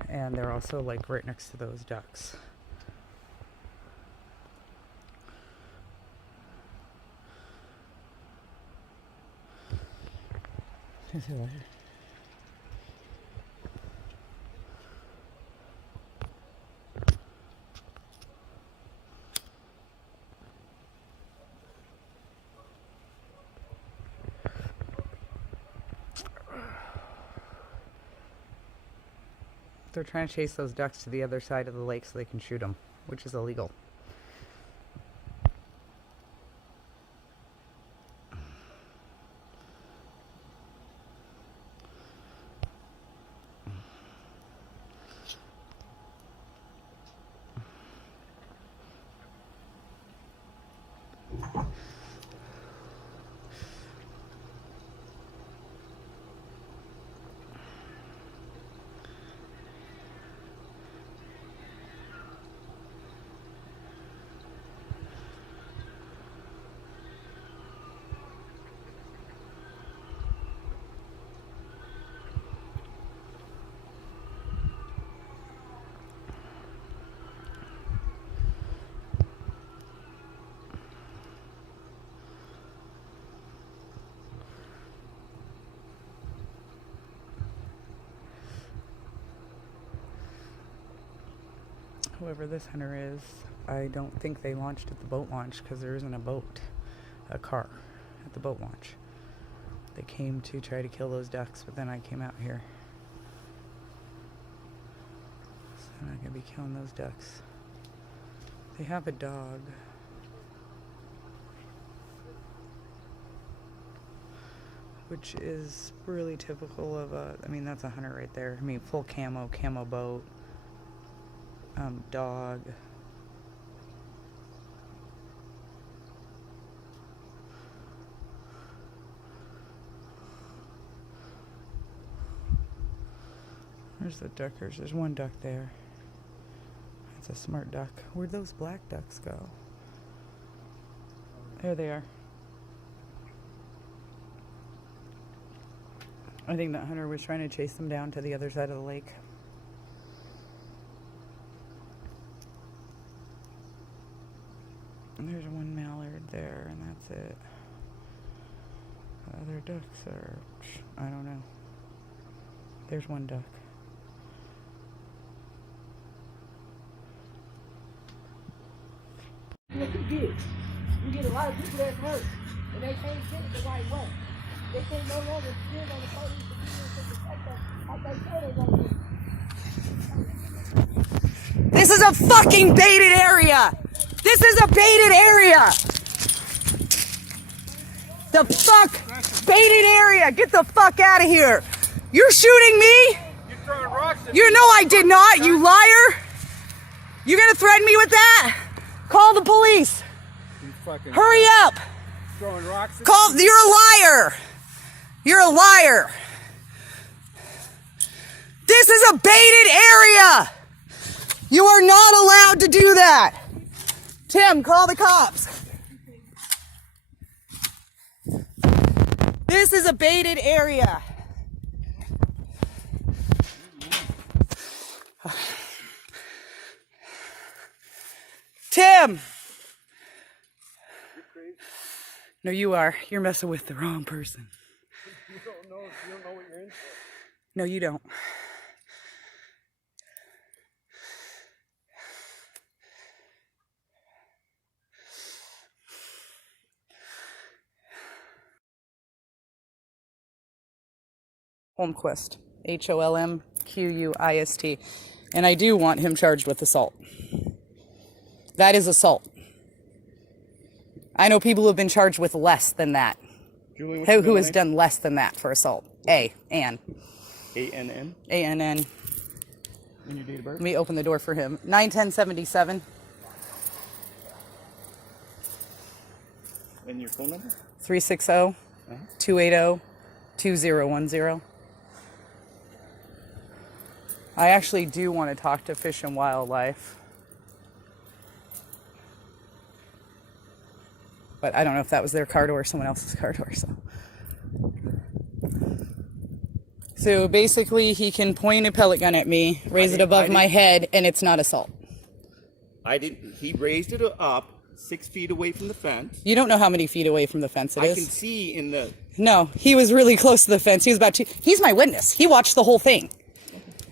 And they're also like right next to those ducks. They're trying to chase those ducks to the other side of the lake so they can shoot them, which is illegal. Whoever this hunter is, I don't think they launched at the boat launch because there isn't a car at the boat launch. They came to try to kill those ducks, but then I came out here. So I'm not going to be killing those ducks. They have a dog. Which is really typical of I mean, that's a hunter right there. I mean, full camo boat. Dog. Where's the duckers? There's one duck there. That's a smart duck. Where'd those black ducks go? There they are. I think that hunter was trying to chase them down to the other side of the lake. There's one mallard there, and that's it. The other ducks are, I don't know. There's one duck. What you get? You get a lot of people that's hurt, and they can't get it the right way. They can't no longer stand on the police to protect them like they say they're going to. This is a fucking baited area! This is a baited area! The fuck? Baited area! Get the fuck out of here! You're shooting me? You're throwing rocks at You know I did not, you liar! You gonna threaten me with that? Call the police! Hurry up! Throwing rocks at You're a liar! You're a liar! This is a baited area! You are not allowed to do that! Tim, call the cops. This is a baited area. Tim! No, you are. You're messing with the wrong person. You don't know what you're in for. No, you don't. Holmquist, Holmquist, and I do want him charged with assault. That is assault. I know people who have been charged with less than that. Julie, Who has done less than that for assault? Ann. ANN? ANN. And your date of birth? Let me open the door for him. 9/10/77. And your phone number? 360-280-2010. I actually do want to talk to Fish and Wildlife. But I don't know if that was their car door or someone else's car door. So basically, he can point a pellet gun at me, raise it above my head, and it's not assault. He raised it up 6 feet away from the fence. You don't know how many feet away from the fence it is. I can see in the... No, he was really close to the fence. He was about 2... He's my witness. He watched the whole thing.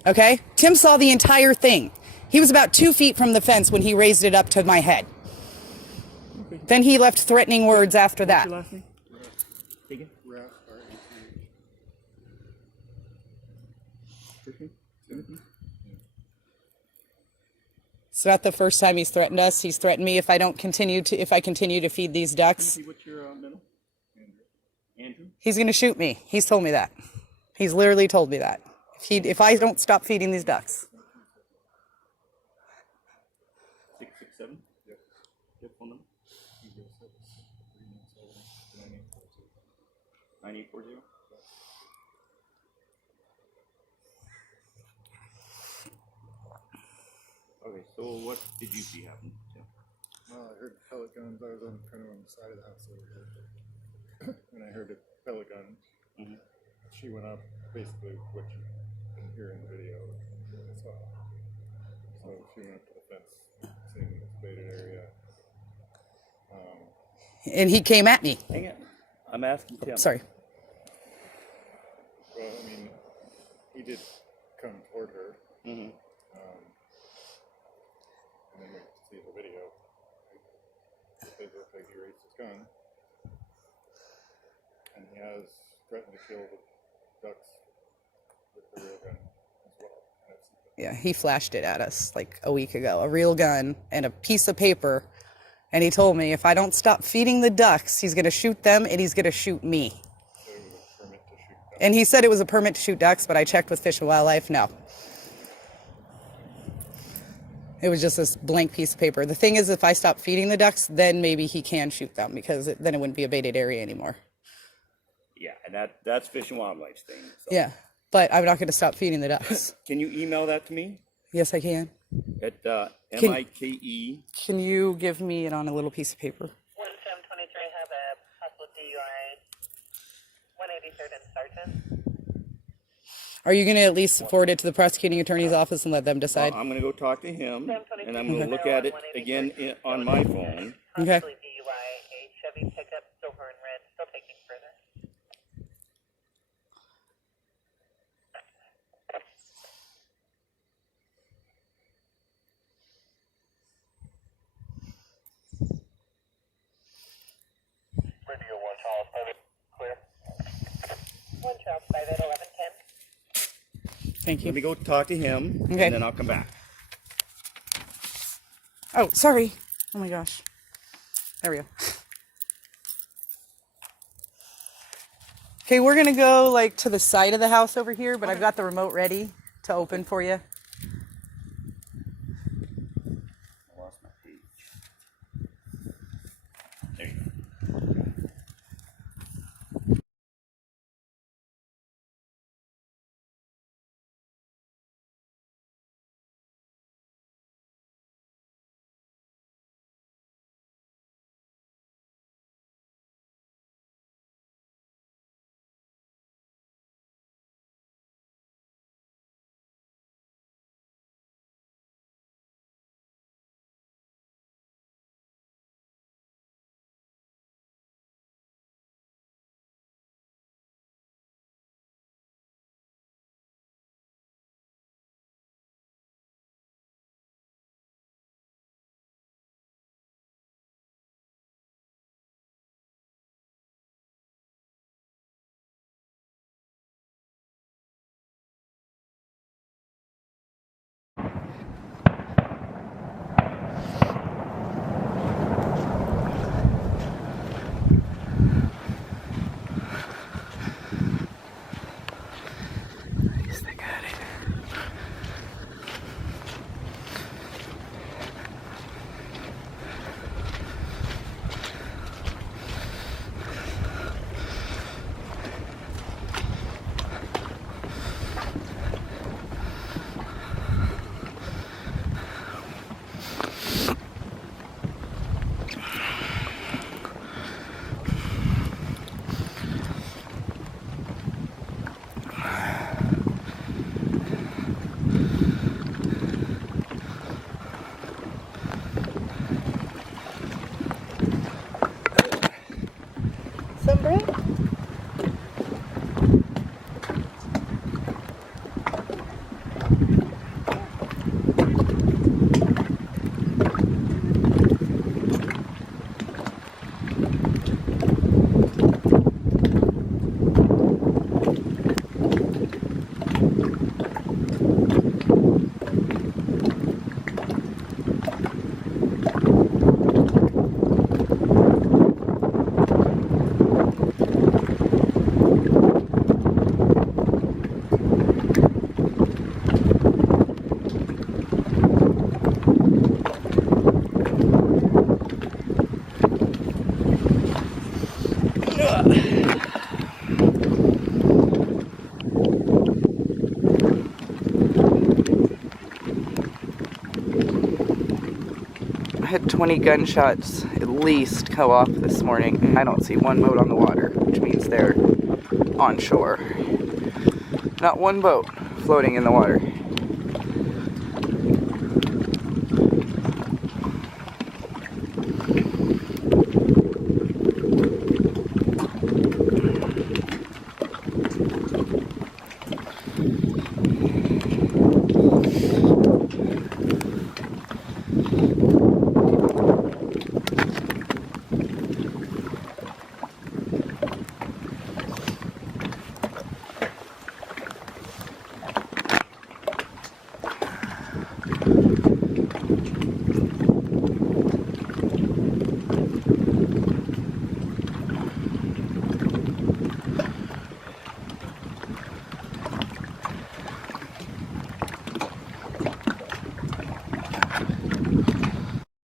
Okay? Tim saw the entire thing. He was about 2 feet from the fence when he raised it up to my head. Okay. Then he left threatening words after that. What's your last name? Take it. not the first time he's threatened us. He's threatened me if I continue to feed these ducks. What's your middle? Andrew? He's going to shoot me. He's told me that. He's literally told me that. If I don't stop feeding these ducks. 667? Yep. Your phone number? 9840? Okay, so what did you see happen? Well, I heard pellet guns. I was kind of on the side of the house over here. And I heard a pellet gun. Mm-hmm. She went up, basically what you can hear in the video as well. So she went up to the fence, seeing the baited area. And he came at me. Hang it. I'm asking Tim. Sorry. Well, I mean, he did come toward her. Mm-hmm. And then we see the video. It looked like he raised his gun. And he has threatened to kill the ducks with the real gun as well. Yeah, he flashed it at us like a week ago, a real gun and a piece of paper. And he told me if I don't stop feeding the ducks, he's going to shoot them and he's going to shoot me. So it was a permit to shoot ducks. And he said it was a permit to shoot ducks, but I checked with Fish and Wildlife, no. It was just this blank piece of paper. The thing is, if I stop feeding the ducks, then maybe he can shoot them because then it wouldn't be a baited area anymore. Yeah, and that's Fish and Wildlife's thing. So. Yeah, but I'm not going to stop feeding the ducks. Can you email that to me? Yes, I can. At Mike. Can you give me it on a little piece of paper? 1723 have a possible DUI. 183rd and Sergeant. Are you going to at least forward it to the prosecuting attorney's office and let them decide? I'm going to go talk to him, and I'm going to look at it again on my phone. Okay. Possibly DUI, a Chevy pickup, silver and red, still taking further. Radio 1 Charles Private, clear. 1 Charles Private, 1110. Thank you. Let me go talk to him, Okay. and then I'll come back. Oh, sorry. Oh my gosh. There we go. Okay, we're going to go like to the side of the house over here, but I've got the remote ready to open for you. had 20 gunshots at least go off this morning, and I don't see one boat on the water, which means they're on shore. Not one boat floating in the water.